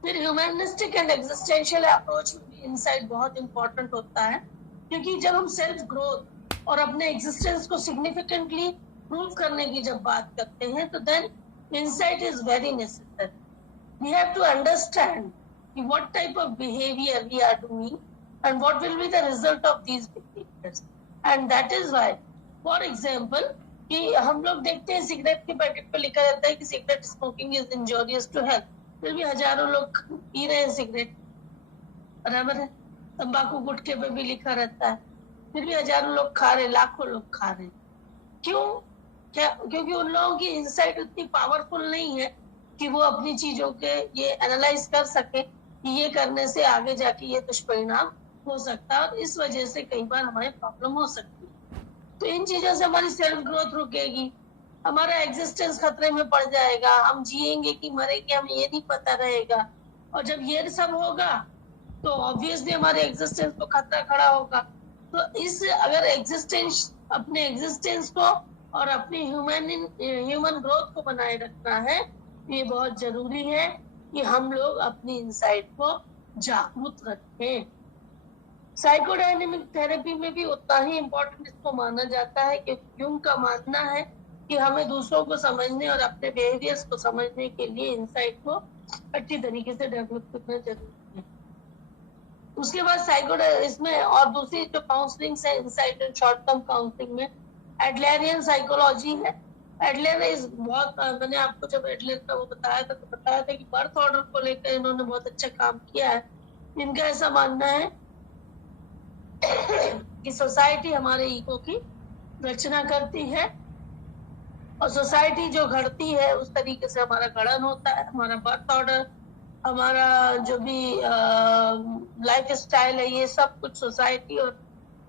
फिर ह्यूमनिस्टिक एंड एग्जिस्टेंशियल अप्रोच में भी इनसाइट बहुत इंपॉर्टेंट होता है, क्योंकि जब हम सेल्फ ग्रोथ और अपने एग्जिस्टेंस को सिग्निफिकेंटली प्रूव करने की जब बात करते हैं तो then insight is very necessary. We have to understand what type of behavior we are doing and what will be the result of these behaviors. And that is why, for example, कि हम लोग देखते हैं cigarette के packet पे लिखा रहता है कि cigarette smoking is injurious to health, फिर भी हजारों लोग पी रहे हैं सिगरेट, बराबर है। तंबाकू गुटखे पे भी लिखा रहता है, फिर भी हजारों लोग खा रहे, लाखों लोग खा रहे। क्यों? क्या? क्योंकि उन लोगों की इंसाइट उतनी पावरफुल नहीं है कि वो अपनी चीजों के ये एनालाइज कर सके कि ये करने से आगे जाके ये दुष्परिणाम हो सकता है, और इस वजह से कई बार हमारे प्रॉब्लम हो सकती है। तो इन चीजों से हमारी सेल्फ ग्रोथ रुकेगी, हमारा एग्जिस्टेंस खतरे में पड़ जाएगा, हम जिएंगे कि मरेंगे हमें ये नहीं पता रहेगा। और जब ये सब होगा तो ऑब्वियसली हमारे एग्जिस्टेंस को खतरा खड़ा होगा। तो इस अगर अपने एग्जिस्टेंस को और अपनी ह्यूमन ग्रोथ को बनाए रखना है, ये बहुत जरूरी है कि हम लोग अपनी इनसाइट को जागरूक रखें। साइकोडायनेमिक थेरेपी में भी उतना ही इम्पोर्टेंट इसको माना जाता है कि यूंग का मानना है कि हमें दूसरों को समझने और अपने बिहेवियर्स को समझने के लिए इनसाइट को अच्छी तरीके से डेवलप करना जरूरी है। उसके बाद इसमें और दूसरी जो काउंसलिंग है insight and short term counselling में एडलरियन साइकोलॉजी है। एडलर इज बहुत, मैंने आपको जब एडलर का वो बताया था कि बर्थ ऑर्डर को लेकर इन्होंने बहुत अच्छा काम किया है। इनका ऐसा मानना है कि सोसाइटी हमारे ईगो की रचना करती है और सोसाइटी जो घड़ती है उस तरीके से हमारा गठन होता है। हमारा बर्थ ऑर्डर, हमारा जो भी लाइफ स्टाइल है, ये सब कुछ सोसाइटी और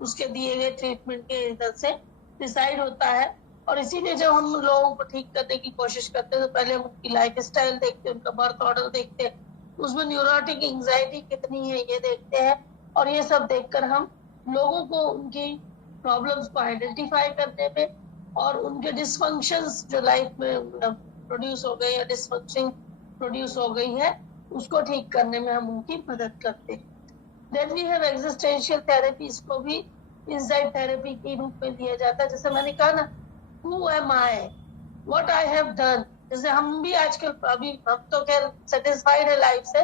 उसके दिए गए ट्रीटमेंट के इधर से डिसाइड होता है। और इसीलिए जब हम लोगों को ठीक करने की कोशिश करते हैं तो पहले हम उनकी लाइफ स्टाइल देखते हैं, उनका बर्थ ऑर्डर देखते हैं, उसमें न्यूरोटिक एंजाइटी कितनी है ये देखते हैं, और ये सब देखकर हम लोगों को उनकी प्रॉब्लम्स को आइडेंटिफाई करने में और उनके डिसफंक्शंस जो लाइफ में प्रोड्यूस हो गए या डिसफंक्शन प्रोड्यूस हो गई है उसको ठीक करने में हम उनकी मदद करते हैं। Then we have existential therapy, इसको भी इनसाइट थेरेपी के रूप में लिया जाता है। जैसे मैंने कहा ना, who am I, what I have done. जैसे हम भी आजकल, अभी हम तो खैर सेटिस्फाइड है लाइफ से,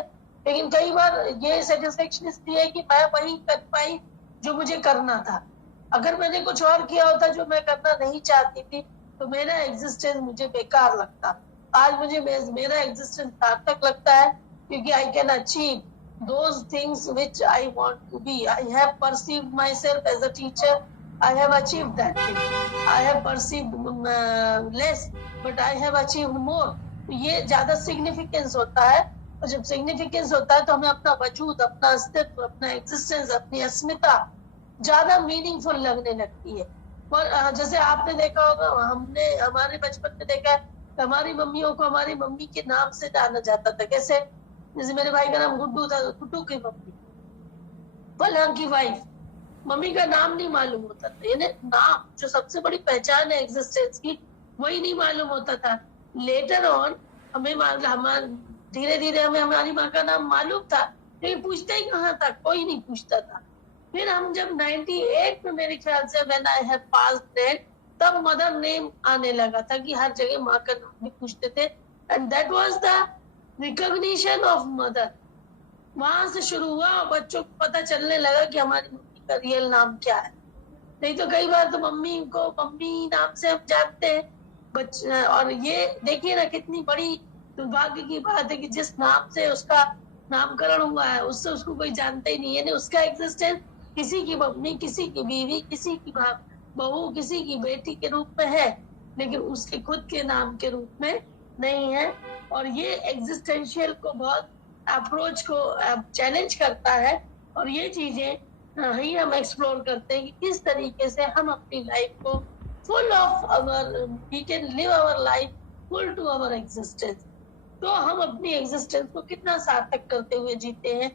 लेकिन कई बार ये सेटिस्फेक्शन इसलिए है कि मैं वही कर पाई जो मुझे करना था। अगर मैंने कुछ और किया होता जो मैं करना नहीं चाहती थी तो मेरा एग्जिस्टेंस मुझे बेकार लगता। आज मुझे मेरा एग्जिस्टेंस सार्थक लगता है क्योंकि I can achieve those things which I want to be. I have perceived myself as a teacher. I have achieved that thing. I have perceived less, but I have achieved more. ये ज्यादा significance होता है, और जब significance होता है तो हमें अपना वजूद, अपना अस्तित्व, अपना एग्जिस्टेंस, अपनी अस्मिता ज्यादा मीनिंगफुल लगने लगती है। और जैसे आपने देखा होगा, हमने हमारे बचपन में देखा है, हमारी मम्मियों को हमारी मम्मी के नाम से जाना जाता था। कैसे? जैसे मेरे भाई का नाम गुड्डू था, गुड्डू की मम्मी, फलां की वाइफ, मम्मी का नाम नहीं मालूम होता था। यानी नाम जो सबसे बड़ी पहचान है एग्जिस्टेंस की, वही नहीं मालूम होता था। लेटर ऑन हमें धीरे धीरे हमें हमारी माँ का नाम मालूम था, लेकिन पूछता ही कहाँ था, कोई नहीं पूछता था। फिर हम जब 98 में मेरे ख्याल से when I have passed that, तब मदर नेम आने लगा था कि हर जगह माँ का नाम भी पूछते थे, and that was the recognition of mother. वहां से शुरू हुआ और बच्चों को पता चलने लगा कि हमारी मम्मी का रियल नाम क्या है। नहीं तो कई बार तो मम्मी को मम्मी नाम से हम जानते हैं और ये देखिए ना कितनी बड़ी दुर्भाग्य की बात है कि जिस नाम से उसका नामकरण हुआ है उससे उसको कोई जानता ही नहीं है। उसका एग्जिस्टेंस किसी की मम्मी, किसी की बीवी, किसी की बहू, किसी की बेटी के रूप में है, लेकिन उसके खुद के नाम के रूप में नहीं है। और ये एग्जिस्टेंशियल को बहुत अप्रोच को चैलेंज करता है, और ये चीजें ही हम एक्सप्लोर करते हैं कि किस तरीके से हम अपनी लाइफ को full of our we can live our life full to our existence. तो हम अपनी एग्जिस्टेंस को कितना सार्थक करते हुए जीते हैं,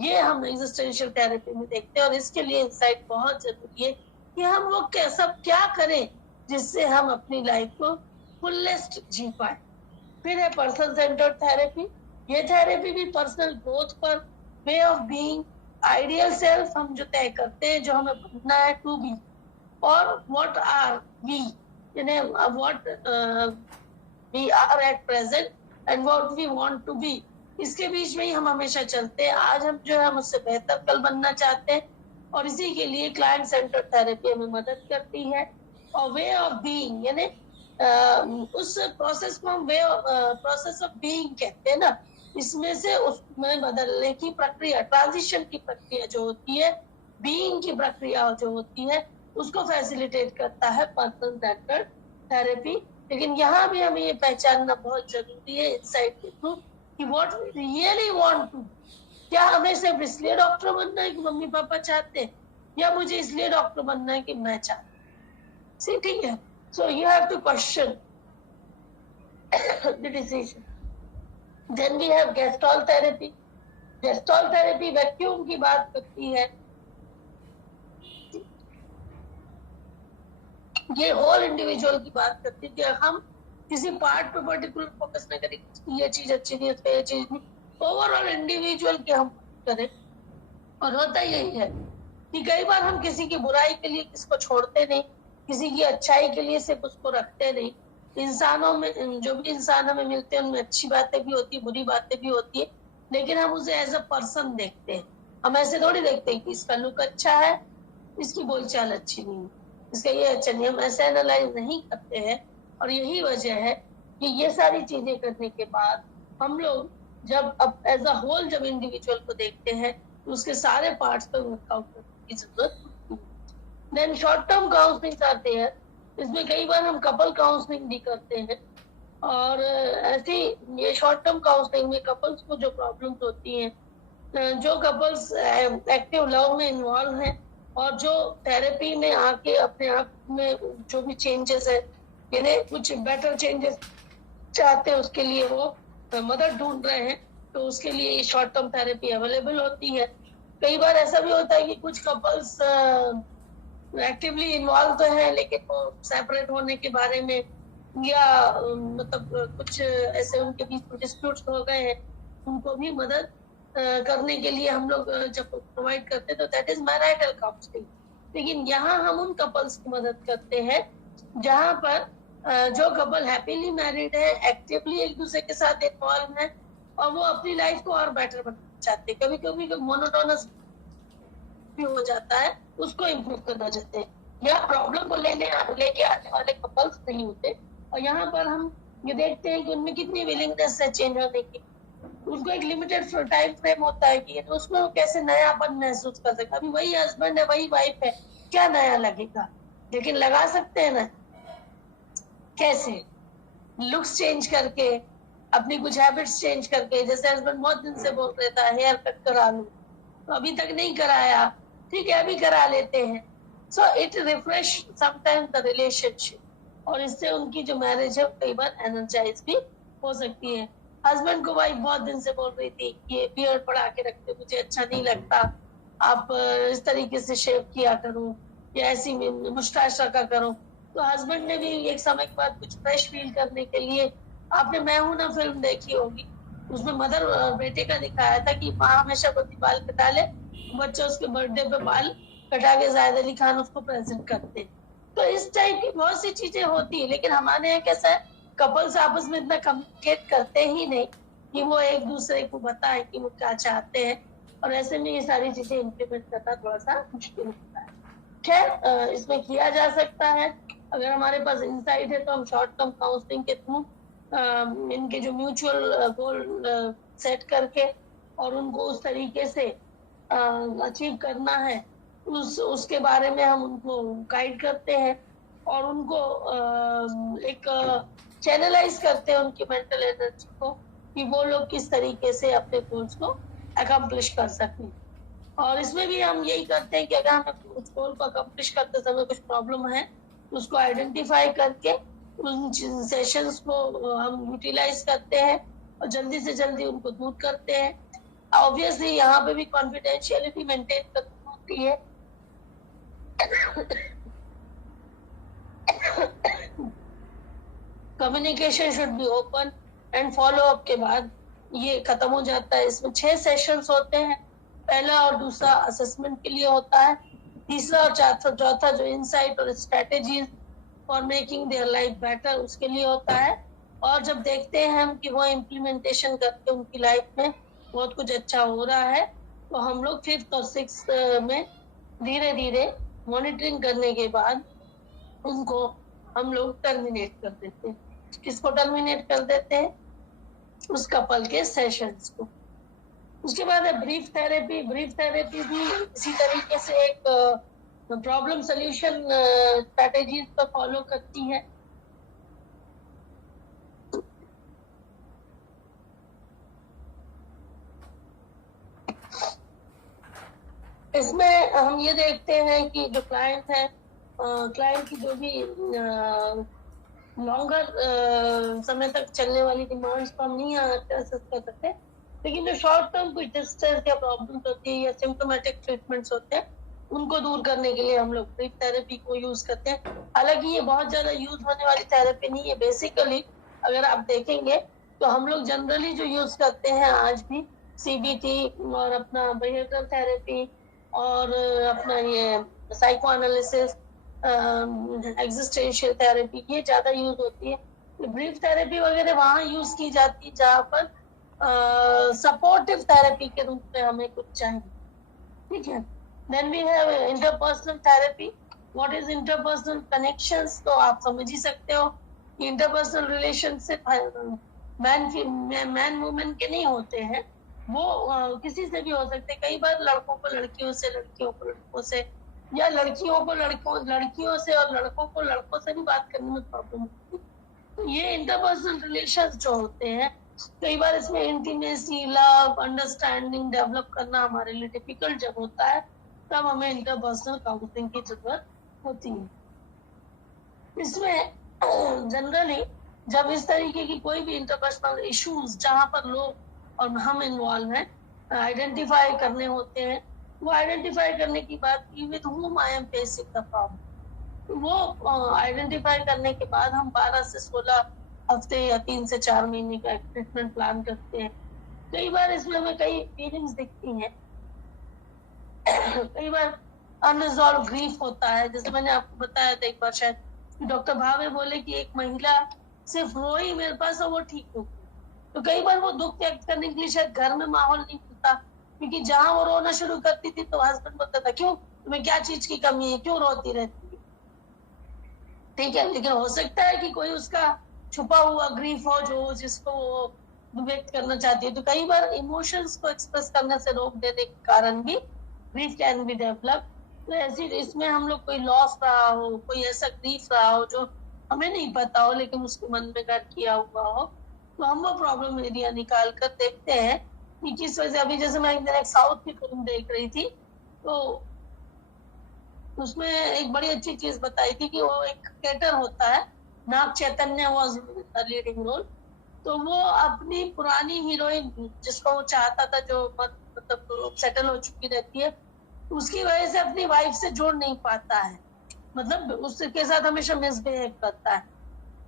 ये हम एग्जिस्टेंशियल थेरेपी में देखते हैं। और इसके लिए इंसाइट बहुत जरूरी है कि हम वो कैसा क्या करें जिससे हम अपनी लाइफ को फुलेस्ट जी पाए। फिर है पर्सन सेंटर्ड थेरेपी। ये थेरेपी भी पर्सनल ग्रोथ पर, way of being, ideal self हम जो तय करते हैं जो हमें बनना है टू बी, और व्हाट आर वी, यानी what we are at present and what we want to be, इसके बीच में ही हम हमेशा चलते हैं। आज हम जो है मुझसे बेहतर कल बनना चाहते हैं, और इसी के लिए क्लाइंट सेंटर थेरेपी हमें मदद करती है। और वे ऑफ बीइंग यानी उस प्रोसेस को हम प्रोसेस ऑफ बीइंग कहते हैं ना, इसमें से उसमें बदलने की प्रक्रिया, ट्रांजिशन की प्रक्रिया जो होती है, बीइंग की प्रक्रिया जो होती है, उसको फैसिलिटेट करता है पर्सन सेंटर्ड थेरेपी। लेकिन यहाँ भी हमें ये पहचानना बहुत जरूरी है इंसाइट के थ्रू कि what we really want to. क्या हमें सिर्फ इसलिए डॉक्टर बनना है कि मम्मी पापा चाहते हैं, या मुझे इसलिए डॉक्टर बनना है कि मैं चाहता हूँ। ठीक है, so you have to question the decision. Then we have gestalt therapy. Gestalt therapy vacuum की बात करती है। ये होल इंडिविजुअल की बात करती है कि हम किसी पार्ट पे पर्टिकुलर फोकस न करें, ये चीज अच्छी नहीं है, ये चीज नहीं, ओवरऑल इंडिविजुअल की हम करें। और होता यही है कि कई बार हम किसी की बुराई के लिए किसको छोड़ते नहीं, किसी की अच्छाई के लिए सिर्फ उसको रखते नहीं। इंसानों में जो भी इंसान हमें मिलते हैं उनमें अच्छी बातें भी होती है, बुरी बातें भी होती है, लेकिन हम उसे एज अ पर्सन देखते हैं। हम ऐसे थोड़ी देखते हैं कि इसका लुक अच्छा है, इसकी बोलचाल अच्छी नहीं है, इसका ये अच्छा नहीं, हम ऐसे एनालाइज नहीं करते हैं। और यही वजह है कि ये सारी चीजें करने के बाद हम लोग जब अब एज अ होल जब इंडिविजुअल को देखते हैं तो उसके सारे पार्ट्स पर वर्कआउट करने की जरूरत होती है। देन शॉर्ट टर्म काउंसलिंग आते हैं, इसमें कई बार हम कपल काउंसलिंग भी करते हैं। और ऐसी ये शॉर्ट टर्म काउंसलिंग में कपल्स को जो प्रॉब्लम्स होती हैं, जो कपल्स एक्टिव लव में इन्वॉल्व हैं और जो थेरेपी में आके अपने आप में जो भी चेंजेस है, यानी कुछ बेटर चेंजेस चाहते हैं, उसके लिए वो मदद ढूंढ रहे हैं, तो उसके लिए ये शॉर्ट टर्म थेरेपी अवेलेबल होती है। कई बार ऐसा भी होता है कि कुछ कपल्स एक्टिवली इन्वॉल्व तो है लेकिन वो सेपरेट होने के बारे में या मतलब कुछ ऐसे उनके बीच डिस्प्यूट्स हो गए हैं, उनको भी मदद करने के लिए हम लोग जब प्रोवाइड करते हैं तो दैट इज मैरिटल काउंसलिंग। लेकिन यहाँ हम उन कपल्स की मदद करते हैं जहाँ पर जो कपल हैप्पीली मैरिड है, एक्टिवली एक दूसरे के साथ इन्वॉल्व है और वो अपनी लाइफ को और बेटर बनाना चाहते हैं। कभी कभी मोनोटोनस भी हो जाता है, उसको इम्प्रूव करना चाहते हैं, या प्रॉब्लम को लेके आने वाले कपल्स नहीं होते। और यहाँ पर हम ये देखते हैं कि उनमें कितनी विलिंगनेस है चेंज होने की। उनको एक लिमिटेड टाइम फ्रेम होता है कि तो उसमें वो कैसे नयापन महसूस कर सकता। अभी वही हस्बैंड है, वही वाइफ है, क्या नया लगेगा, लेकिन लगा सकते हैं ना। कैसे? लुक्स चेंज करके, अपनी कुछ हैबिट्स चेंज करके। जैसे हस्बैंड बहुत दिन से बोल रहा था हेयर कट करा लूं, तो अभी तक नहीं कराया, ठीक है अभी करा लेते हैं। So it refresh sometimes the relationship, और इससे उनकी जो मैरिज है कई बार एनर्जाइज भी हो सकती है। हस्बैंड को वाइफ बहुत दिन से बोल रही थी ये बियर्ड बढ़ा के रखते मुझे अच्छा नहीं लगता, आप इस तरीके से शेव किया करो या ऐसी मुस्टाच रखा करो। तो हस्बैंड ने भी एक समय के बाद कुछ फ्रेश फील करने के लिए, आपने मैं हूं ना फिल्म देखी होगी, उसमें मदर बेटे का दिखाया था कि माँ हमेशा बच्ची बाल कटा ले, बच्चा उसके बर्थडे पे बाल कटा के जाहिद अली खान उसको प्रेजेंट करते। तो इस टाइप की बहुत सी चीजें होती है। लेकिन हमारे यहाँ कैसा है, कपल्स आपस में इतना कम्युनिकेट करते ही नहीं कि वो एक दूसरे को बताएं कि वो क्या चाहते हैं, और ऐसे में ये सारी चीजें इम्प्लीमेंट करना थोड़ा सा मुश्किल होता है। खैर इसमें किया जा सकता है, अगर हमारे पास इंसाइट है तो हम शॉर्ट टर्म काउंसलिंग के थ्रू इनके जो म्यूचुअल गोल सेट करके और उनको उस तरीके से अचीव करना है उसके बारे में हम उनको गाइड करते हैं और उनको एक चैनलाइज करते हैं उनकी मेंटल एनर्जी को कि वो लोग किस तरीके से अपने गोल्स को अकम्प्लिश कर सकें। और इसमें भी हम यही करते हैं कि अगर हमें उस गोल को अकम्प्लिश करते समय कुछ प्रॉब्लम है, उसको आइडेंटिफाई करके उन सेशंस को हम यूटिलाइज करते हैं और जल्दी से जल्दी उनको दूर करते हैं। ऑब्वियसली यहाँ पे भी कॉन्फिडेंशियलिटी मेंटेन करनी होती है। Communication should be open and follow up के बाद ये खत्म हो जाता है। इसमें 6 सेशंस होते हैं। पहला और दूसरा असेसमेंट के लिए होता है, तीसरा और चौथा जो इनसाइट और strategies for making their life better उसके लिए होता है। और जब देखते हैं हम कि वो इम्प्लीमेंटेशन करके उनकी लाइफ में बहुत कुछ अच्छा हो रहा है, तो हम लोग 5th और 6th में धीरे धीरे मॉनिटरिंग करने के बाद उनको हम लोग टर्मिनेट कर देते हैं। किसको टर्मिनेट कर देते हैं? उस कपल के सेशंस को। उसके बाद है ब्रीफ थेरेपी। ब्रीफ थेरेपी भी इसी तरीके से एक प्रॉब्लम सॉल्यूशन स्ट्रेटेजीज पर फॉलो करती है। इसमें हम ये देखते हैं कि जो क्लाइंट है, क्लाइंट की जो भी लॉन्गर समय तक चलने वाली डिमांड्स को हम नहीं असेस कर सकते, लेकिन जो शॉर्ट टर्म कुछ डिस्ट्रेस या प्रॉब्लम्स होती है या सिम्प्टोमेटिक ट्रीटमेंट्स होते हैं, उनको दूर करने के लिए हम लोग ब्रीफ थेरेपी को यूज करते हैं। हालांकि ये बहुत ज्यादा यूज होने वाली थेरेपी नहीं है। बेसिकली अगर आप देखेंगे तो हम लोग जनरली जो यूज करते हैं आज भी CBT और अपना बिहेवियरल थेरेपी और अपना ये साइको एनालिसिस, एग्जिस्टेंशियल थेरेपी, ये ज्यादा यूज होती है। ब्रीफ थेरेपी वगैरह वहां यूज की जाती है जहां पर सपोर्टिव थेरेपी के रूप में हमें कुछ चाहिए। ठीक है। Then we have interpersonal therapy. What is interpersonal connections? तो आप समझ ही सकते हो कि इंटरपर्सनल रिलेशनशिप मैन वुमेन के नहीं होते हैं, वो किसी से भी हो सकते हैं। कई बार लड़कों को लड़कियों से, लड़कियों को लड़कों से, या लड़कियों को लड़कियों से और लड़कों को लड़कों से भी बात करने में प्रॉब्लम होती है। तो ये इंटरपर्सनल रिलेशंस जो होते हैं, कई बार इसमें इंटीमेसी, लव, अंडरस्टैंडिंग डेवलप करना हमारे लिए डिफिकल्ट जब होता है, तब हमें इंटरपर्सनल काउंसलिंग की जरूरत होती है। इसमें जनरली जब इस तरीके की कोई भी इंटरपर्सनल इश्यूज जहां पर लोग और हम इन्वॉल्व हैं, आइडेंटिफाई करने होते हैं। वो आइडेंटिफाई करने की बात की with whom I am facing the problem, वो आइडेंटिफाई करने के बाद हम 12 से 16 हफ्ते या 3 से 4 महीने का ट्रीटमेंट प्लान करते हैं। कई बार इसमें हमें कई फीलिंग्स दिखती हैं। कई बार अनरिजॉल्व ग्रीफ होता है। जैसे मैंने आपको बताया था एक बार शायद, डॉक्टर भावे बोले कि एक महिला सिर्फ रोई मेरे पास और वो ठीक हो गई। तो कई बार वो दुख व्यक्त करने के लिए शायद घर में माहौल नहीं मिलता, क्योंकि जहां वो रोना शुरू करती थी तो हस्बैंड बोलता था, क्यों, तुम्हें क्या चीज की कमी है, क्यों रोती रहती है? ठीक है, लेकिन हो सकता है कि कोई उसका छुपा हुआ ग्रीफ हो जो जिसको वो व्यक्त करना चाहती है। तो कई बार इमोशंस को एक्सप्रेस करने से रोक देने के कारण भी ग्रीफ कैन बी डेवलप। तो ऐसी इसमें हम लोग कोई लॉस रहा हो, कोई ऐसा ग्रीफ रहा हो जो हमें नहीं पता हो लेकिन उसके मन में घर किया हुआ हो, तो हम वो प्रॉब्लम एरिया निकाल कर देखते हैं कि किस वजह से। अभी जैसे मैं एक दिन एक साउथ की फिल्म देख रही थी, तो उसमें एक बड़ी अच्छी चीज बताई थी कि वो एक क्रिकेटर होता है, नाग चैतन्य वाज लीडिंग रोल। तो वो अपनी पुरानी हीरोइन जिसको वो चाहता था, जो मतलब सेटल हो चुकी रहती है, उसकी वजह से अपनी वाइफ से जुड़ नहीं पाता है, मतलब उसके साथ हमेशा मिसबिहेव करता है।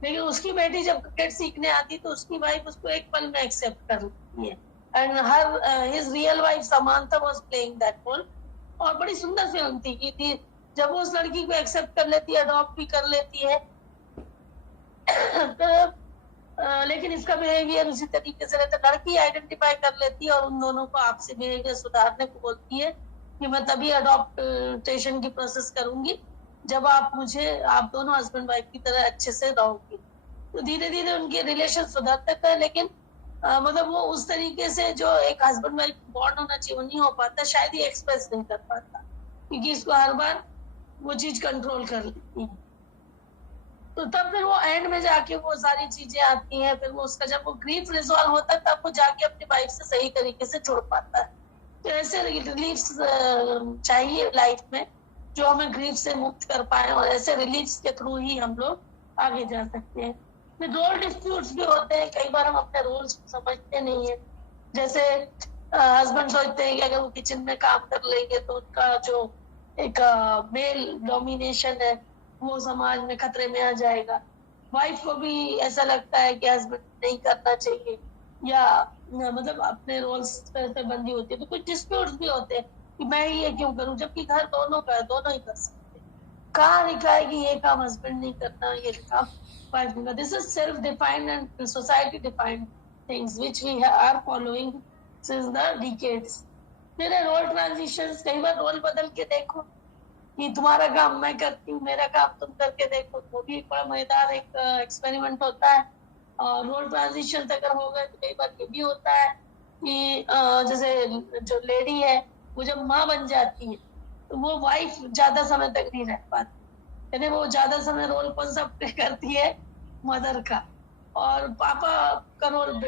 लेकिन उसकी बेटी जब क्रिकेट सीखने आती तो उसकी वाइफ उसको एक पल में एक्सेप्ट कर लेती है। And his real wife Samantha was playing that role. और बड़ी सुंदर फिल्म थी जब वो उस लड़की को एक्सेप्ट कर लेती है, अडॉप्ट भी कर लेती है। तो लेकिन इसका बिहेवियर उसी तरीके से रहता है। लड़की आइडेंटिफाई कर लेती है और उन दोनों को आपसे बिहेवियर सुधारने को बोलती है कि मैं तभी अडॉप्टेशन की प्रोसेस करूंगी जब आप दोनों हस्बैंड वाइफ की तरह अच्छे से रहोगे। तो धीरे धीरे उनके रिलेशन सुधरते थे, लेकिन मतलब वो उस तरीके से जो एक हस्बैंड वाइफ बॉन्ड होना चाहिए वो नहीं हो पाता, शायद ये एक्सप्रेस नहीं कर पाता, क्योंकि इसको हर बार वो चीज कंट्रोल कर लेती है। तो तब फिर वो एंड में जाके वो सारी चीजें आती हैं। फिर वो उसका जब वो ग्रीफ रिजॉल्व होता है तब वो जाके अपनी वाइफ से सही तरीके से जुड़ पाता है। तो ऐसे रिलीफ चाहिए लाइफ में जो हमें ग्रीफ से मुक्त कर पाए, और ऐसे रिलीफ के थ्रू ही हम लोग आगे जा सकते हैं। फिर रोल डिस्प्यूट्स भी होते हैं, कई बार हम अपने रोल्स समझते नहीं है। जैसे हस्बैंड सोचते हैं कि अगर वो किचन में काम कर लेंगे तो उनका जो एक मेल डोमिनेशन है वो समाज में खतरे में आ जाएगा। वाइफ को भी ऐसा लगता है कि हस्बैंड नहीं करना चाहिए, या मतलब अपने रोल्स से बंदी होती है। तो कुछ डिस्प्यूट्स भी होते हैं कि मैं ये क्यों करूं, जबकि घर दोनों का है, दोनों ही कर सकते हैं। कहाँ लिखा है कि ये काम हस्बैंड नहीं करना, ये काम वाइफ नहीं करना? This is self defined and society defined things which we are following since the decades. फिर रोल ट्रांजिशंस, कई बार रोल बदल के देखो कि तुम्हारा काम मैं करती हूँ, मेरा काम तुम करके देखो, वो भी एक बड़ा मजेदार एक एक्सपेरिमेंट होता है। और रोल ट्रांजिशन अगर हो गए तो कई बार ये भी होता है कि जैसे जो लेडी है वो जब माँ बन जाती है तो वो वाइफ ज्यादा समय तक नहीं रह पाती, यानी वो ज्यादा समय रोल कौन सा प्ले करती है, मदर का। और पापा का रोल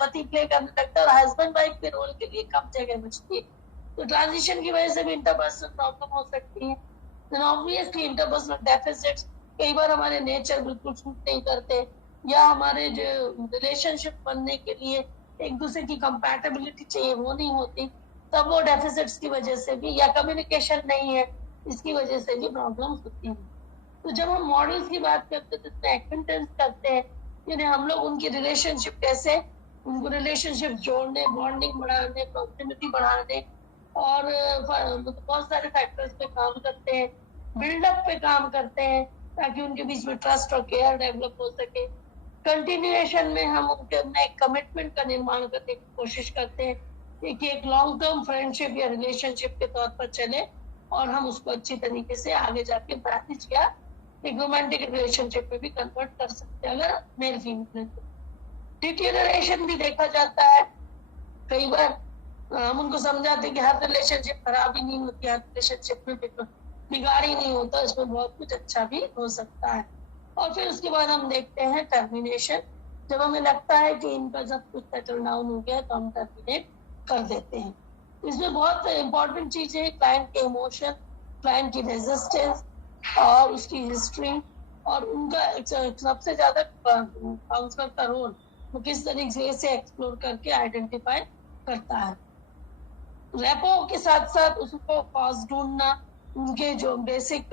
पति प्ले करने लगता है, और हस्बैंड वाइफ के रोल के लिए कम जगह बचती है। तो ट्रांजिशन की वजह से भी इंटरपर्सनल प्रॉब्लम हो सकती है। देन ऑब्वियसली इंटरपर्सनल डेफिसिट्स, कई बार हमारे नेचर बिल्कुल सूट नहीं करते, या हमारे जो रिलेशनशिप बनने के लिए एक दूसरे की कंपैटिबिलिटी चाहिए वो नहीं होती, तब वो डेफिसिट्स की वजह से भी, या कम्युनिकेशन नहीं है इसकी वजह से भी प्रॉब्लम होती है। तो जब हम मॉडल्स की बात करते हैं तो इसमें एक्विंटेंस करते हैं, यानी हम लोग उनकी रिलेशनशिप कैसे, उनको रिलेशनशिप जोड़ने, बॉन्डिंग बढ़ाने, प्रॉक्सिमिटी बढ़ाने, और बहुत सारे फैक्टर्स पे काम करते हैं, बिल्डअप पे काम करते हैं ताकि उनके बीच में ट्रस्ट और केयर डेवलप हो सके। कंटिन्यूएशन में हम उनके में एक कमिटमेंट का निर्माण करने की कोशिश करते हैं कि एक लॉन्ग टर्म फ्रेंडशिप या रिलेशनशिप के तौर पर चले, और हम उसको अच्छी तरीके से आगे जाके मैरिज या एक रोमांटिक रिलेशनशिप में भी कन्वर्ट कर सकते हैं अगर मेल फीमेल में। डिटेरियोरेशन भी देखा जाता है, कई बार हम उनको समझाते हैं कि हर रिलेशनशिप खराब ही नहीं होती, हर रिलेशनशिप में बिगाड़ ही नहीं होता, इसमें बहुत कुछ अच्छा भी हो सकता है। और फिर उसके बाद हम देखते हैं टर्मिनेशन, जब हमें लगता है कि इनका सब कुछ सेटल डाउन हो गया तो हम टर्मिनेट कर देते हैं। इसमें बहुत इंपॉर्टेंट चीज है क्लाइंट के इमोशन, क्लाइंट की रेजिस्टेंस और उसकी हिस्ट्री, और उनका सबसे ज्यादा काउंसलर का रोल वो किस तरीके से एक्सप्लोर करके आइडेंटिफाई करता है। रेपो के साथ साथ उसको कॉज ढूंढना, उनके जो बेसिक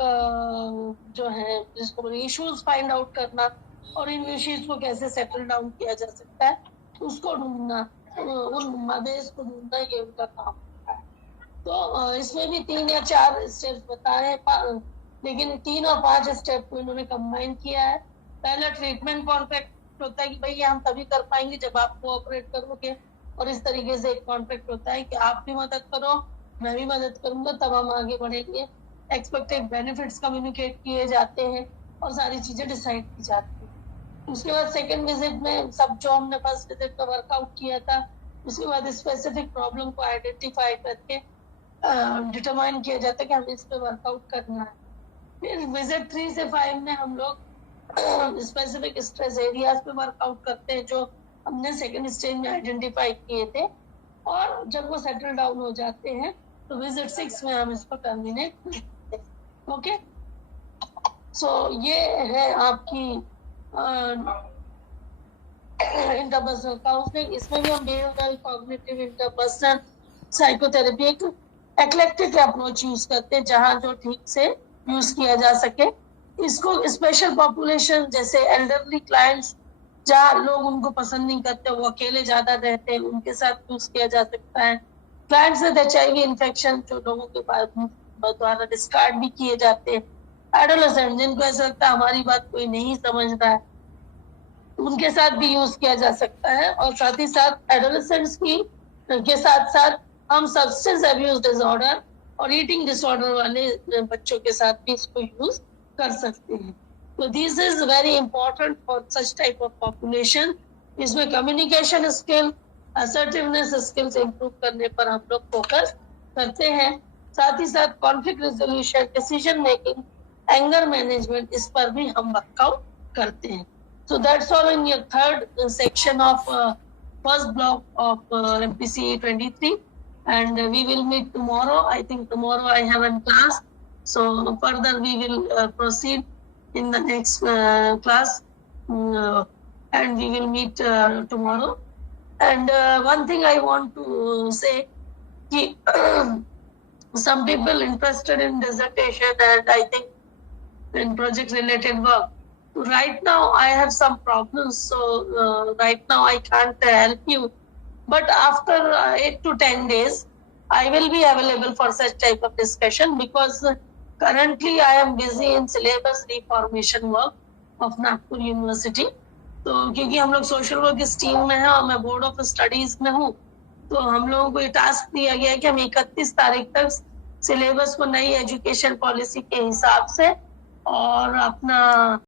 जो है जिसको इश्यूज फाइंड आउट करना, और इन इश्यूज को कैसे सेटल डाउन किया जा सकता है उसको ढूंढना, उन मदेश को ढूंढना, ये उनका काम होता है। तो इसमें भी 3 या 4 स्टेप्स बताए हैं, लेकिन 3 और 5 स्टेप को इन्होंने कंबाइन किया है। पहला ट्रीटमेंट कॉन्ट्रैक्ट होता है कि भैया हम तभी कर पाएंगे जब आप कोऑपरेट करोगे, और इस तरीके से एक कॉन्ट्रैक्ट होता है कि आप भी मदद करो, मैं भी मदद करूंगा, तब हम आगे बढ़ेंगे। एक्सपेक्टेड बेनिफिट्स कम्युनिकेट किए जाते हैं और सारी चीजें डिसाइड की जाती है। उसके बाद सेकंड विजिट में सब जो हमने फर्स्ट विजिट में वर्कआउट किया था, उसके बाद स्पेसिफिक प्रॉब्लम को आइडेंटिफाई करके डिटरमाइन किया जाता है कि हमें इस पे वर्कआउट करना है। फिर विजिट 3 से 5 में हम लोग स्पेसिफिक स्ट्रेस एरियाज पे वर्कआउट करते हैं जो हमने सेकंड स्टेज में आइडेंटिफाई किए थे, और जब वो सेटल डाउन हो जाते हैं तो विजिट 6 में हम इसको टर्मिनेट करते हैं। ओके, सो ये है आपकी इंटरपर्सनल काउंसलिंग। इसमें भी हम बिहेवियरल, कॉग्निटिव, इंटरपर्सनल साइकोथेरेपी एक एक्लेक्टिक अप्रोच यूज करते हैं जहां जो ठीक से यूज किया जा सके। इसको स्पेशल पॉपुलेशन जैसे एल्डरली क्लाइंट्स, जहाँ लोग उनको पसंद नहीं करते, वो अकेले ज्यादा रहते हैं, उनके साथ यूज किया जा सकता है। क्लाइंट्स विद एचआईवी इन्फेक्शन जो लोगों के द्वारा डिस्कार्ड भी किए जाते हैं। एडोलेसेंट जिनको ऐसा लगता है हमारी बात कोई नहीं समझ रहा है, उनके साथ भी यूज किया जा सकता है। और साथ ही साथ एडोलेसेंट्स की के साथ साथ हम सब्सटेंस अब्यूज डिसऑर्डर और ईटिंग डिसऑर्डर वाले बच्चों के साथ भी इसको यूज कर सकते हैं। तो this is very important for such type of population. इसमें communication skill, assertiveness skills improve करने पर हम लोग फोकस करते हैं। साथ ही साथ conflict resolution, decision making, anger management, इस पर भी हम वर्कआउट करते हैं। So that's all in your third section of first block of MPC 23. and we will meet tomorrow. I think tomorrow I have a class, so further we will proceed in the next class, and we will meet tomorrow. And one thing I want to say, some people interested in dissertation and I think in project related work. Right now I have some problems, so right now I can't help you. But after 8 to 10 days, I will be available for such type of discussion, because currently I am busy in syllabus reformation work of Nagpur University. तो क्योंकि हम लोग social work इस team में है और मैं board of studies में हूँ, तो हम लोगों को ये टास्क दिया गया है कि हम 31 तारीख तक सिलेबस को नई एजुकेशन पॉलिसी के हिसाब से और अपना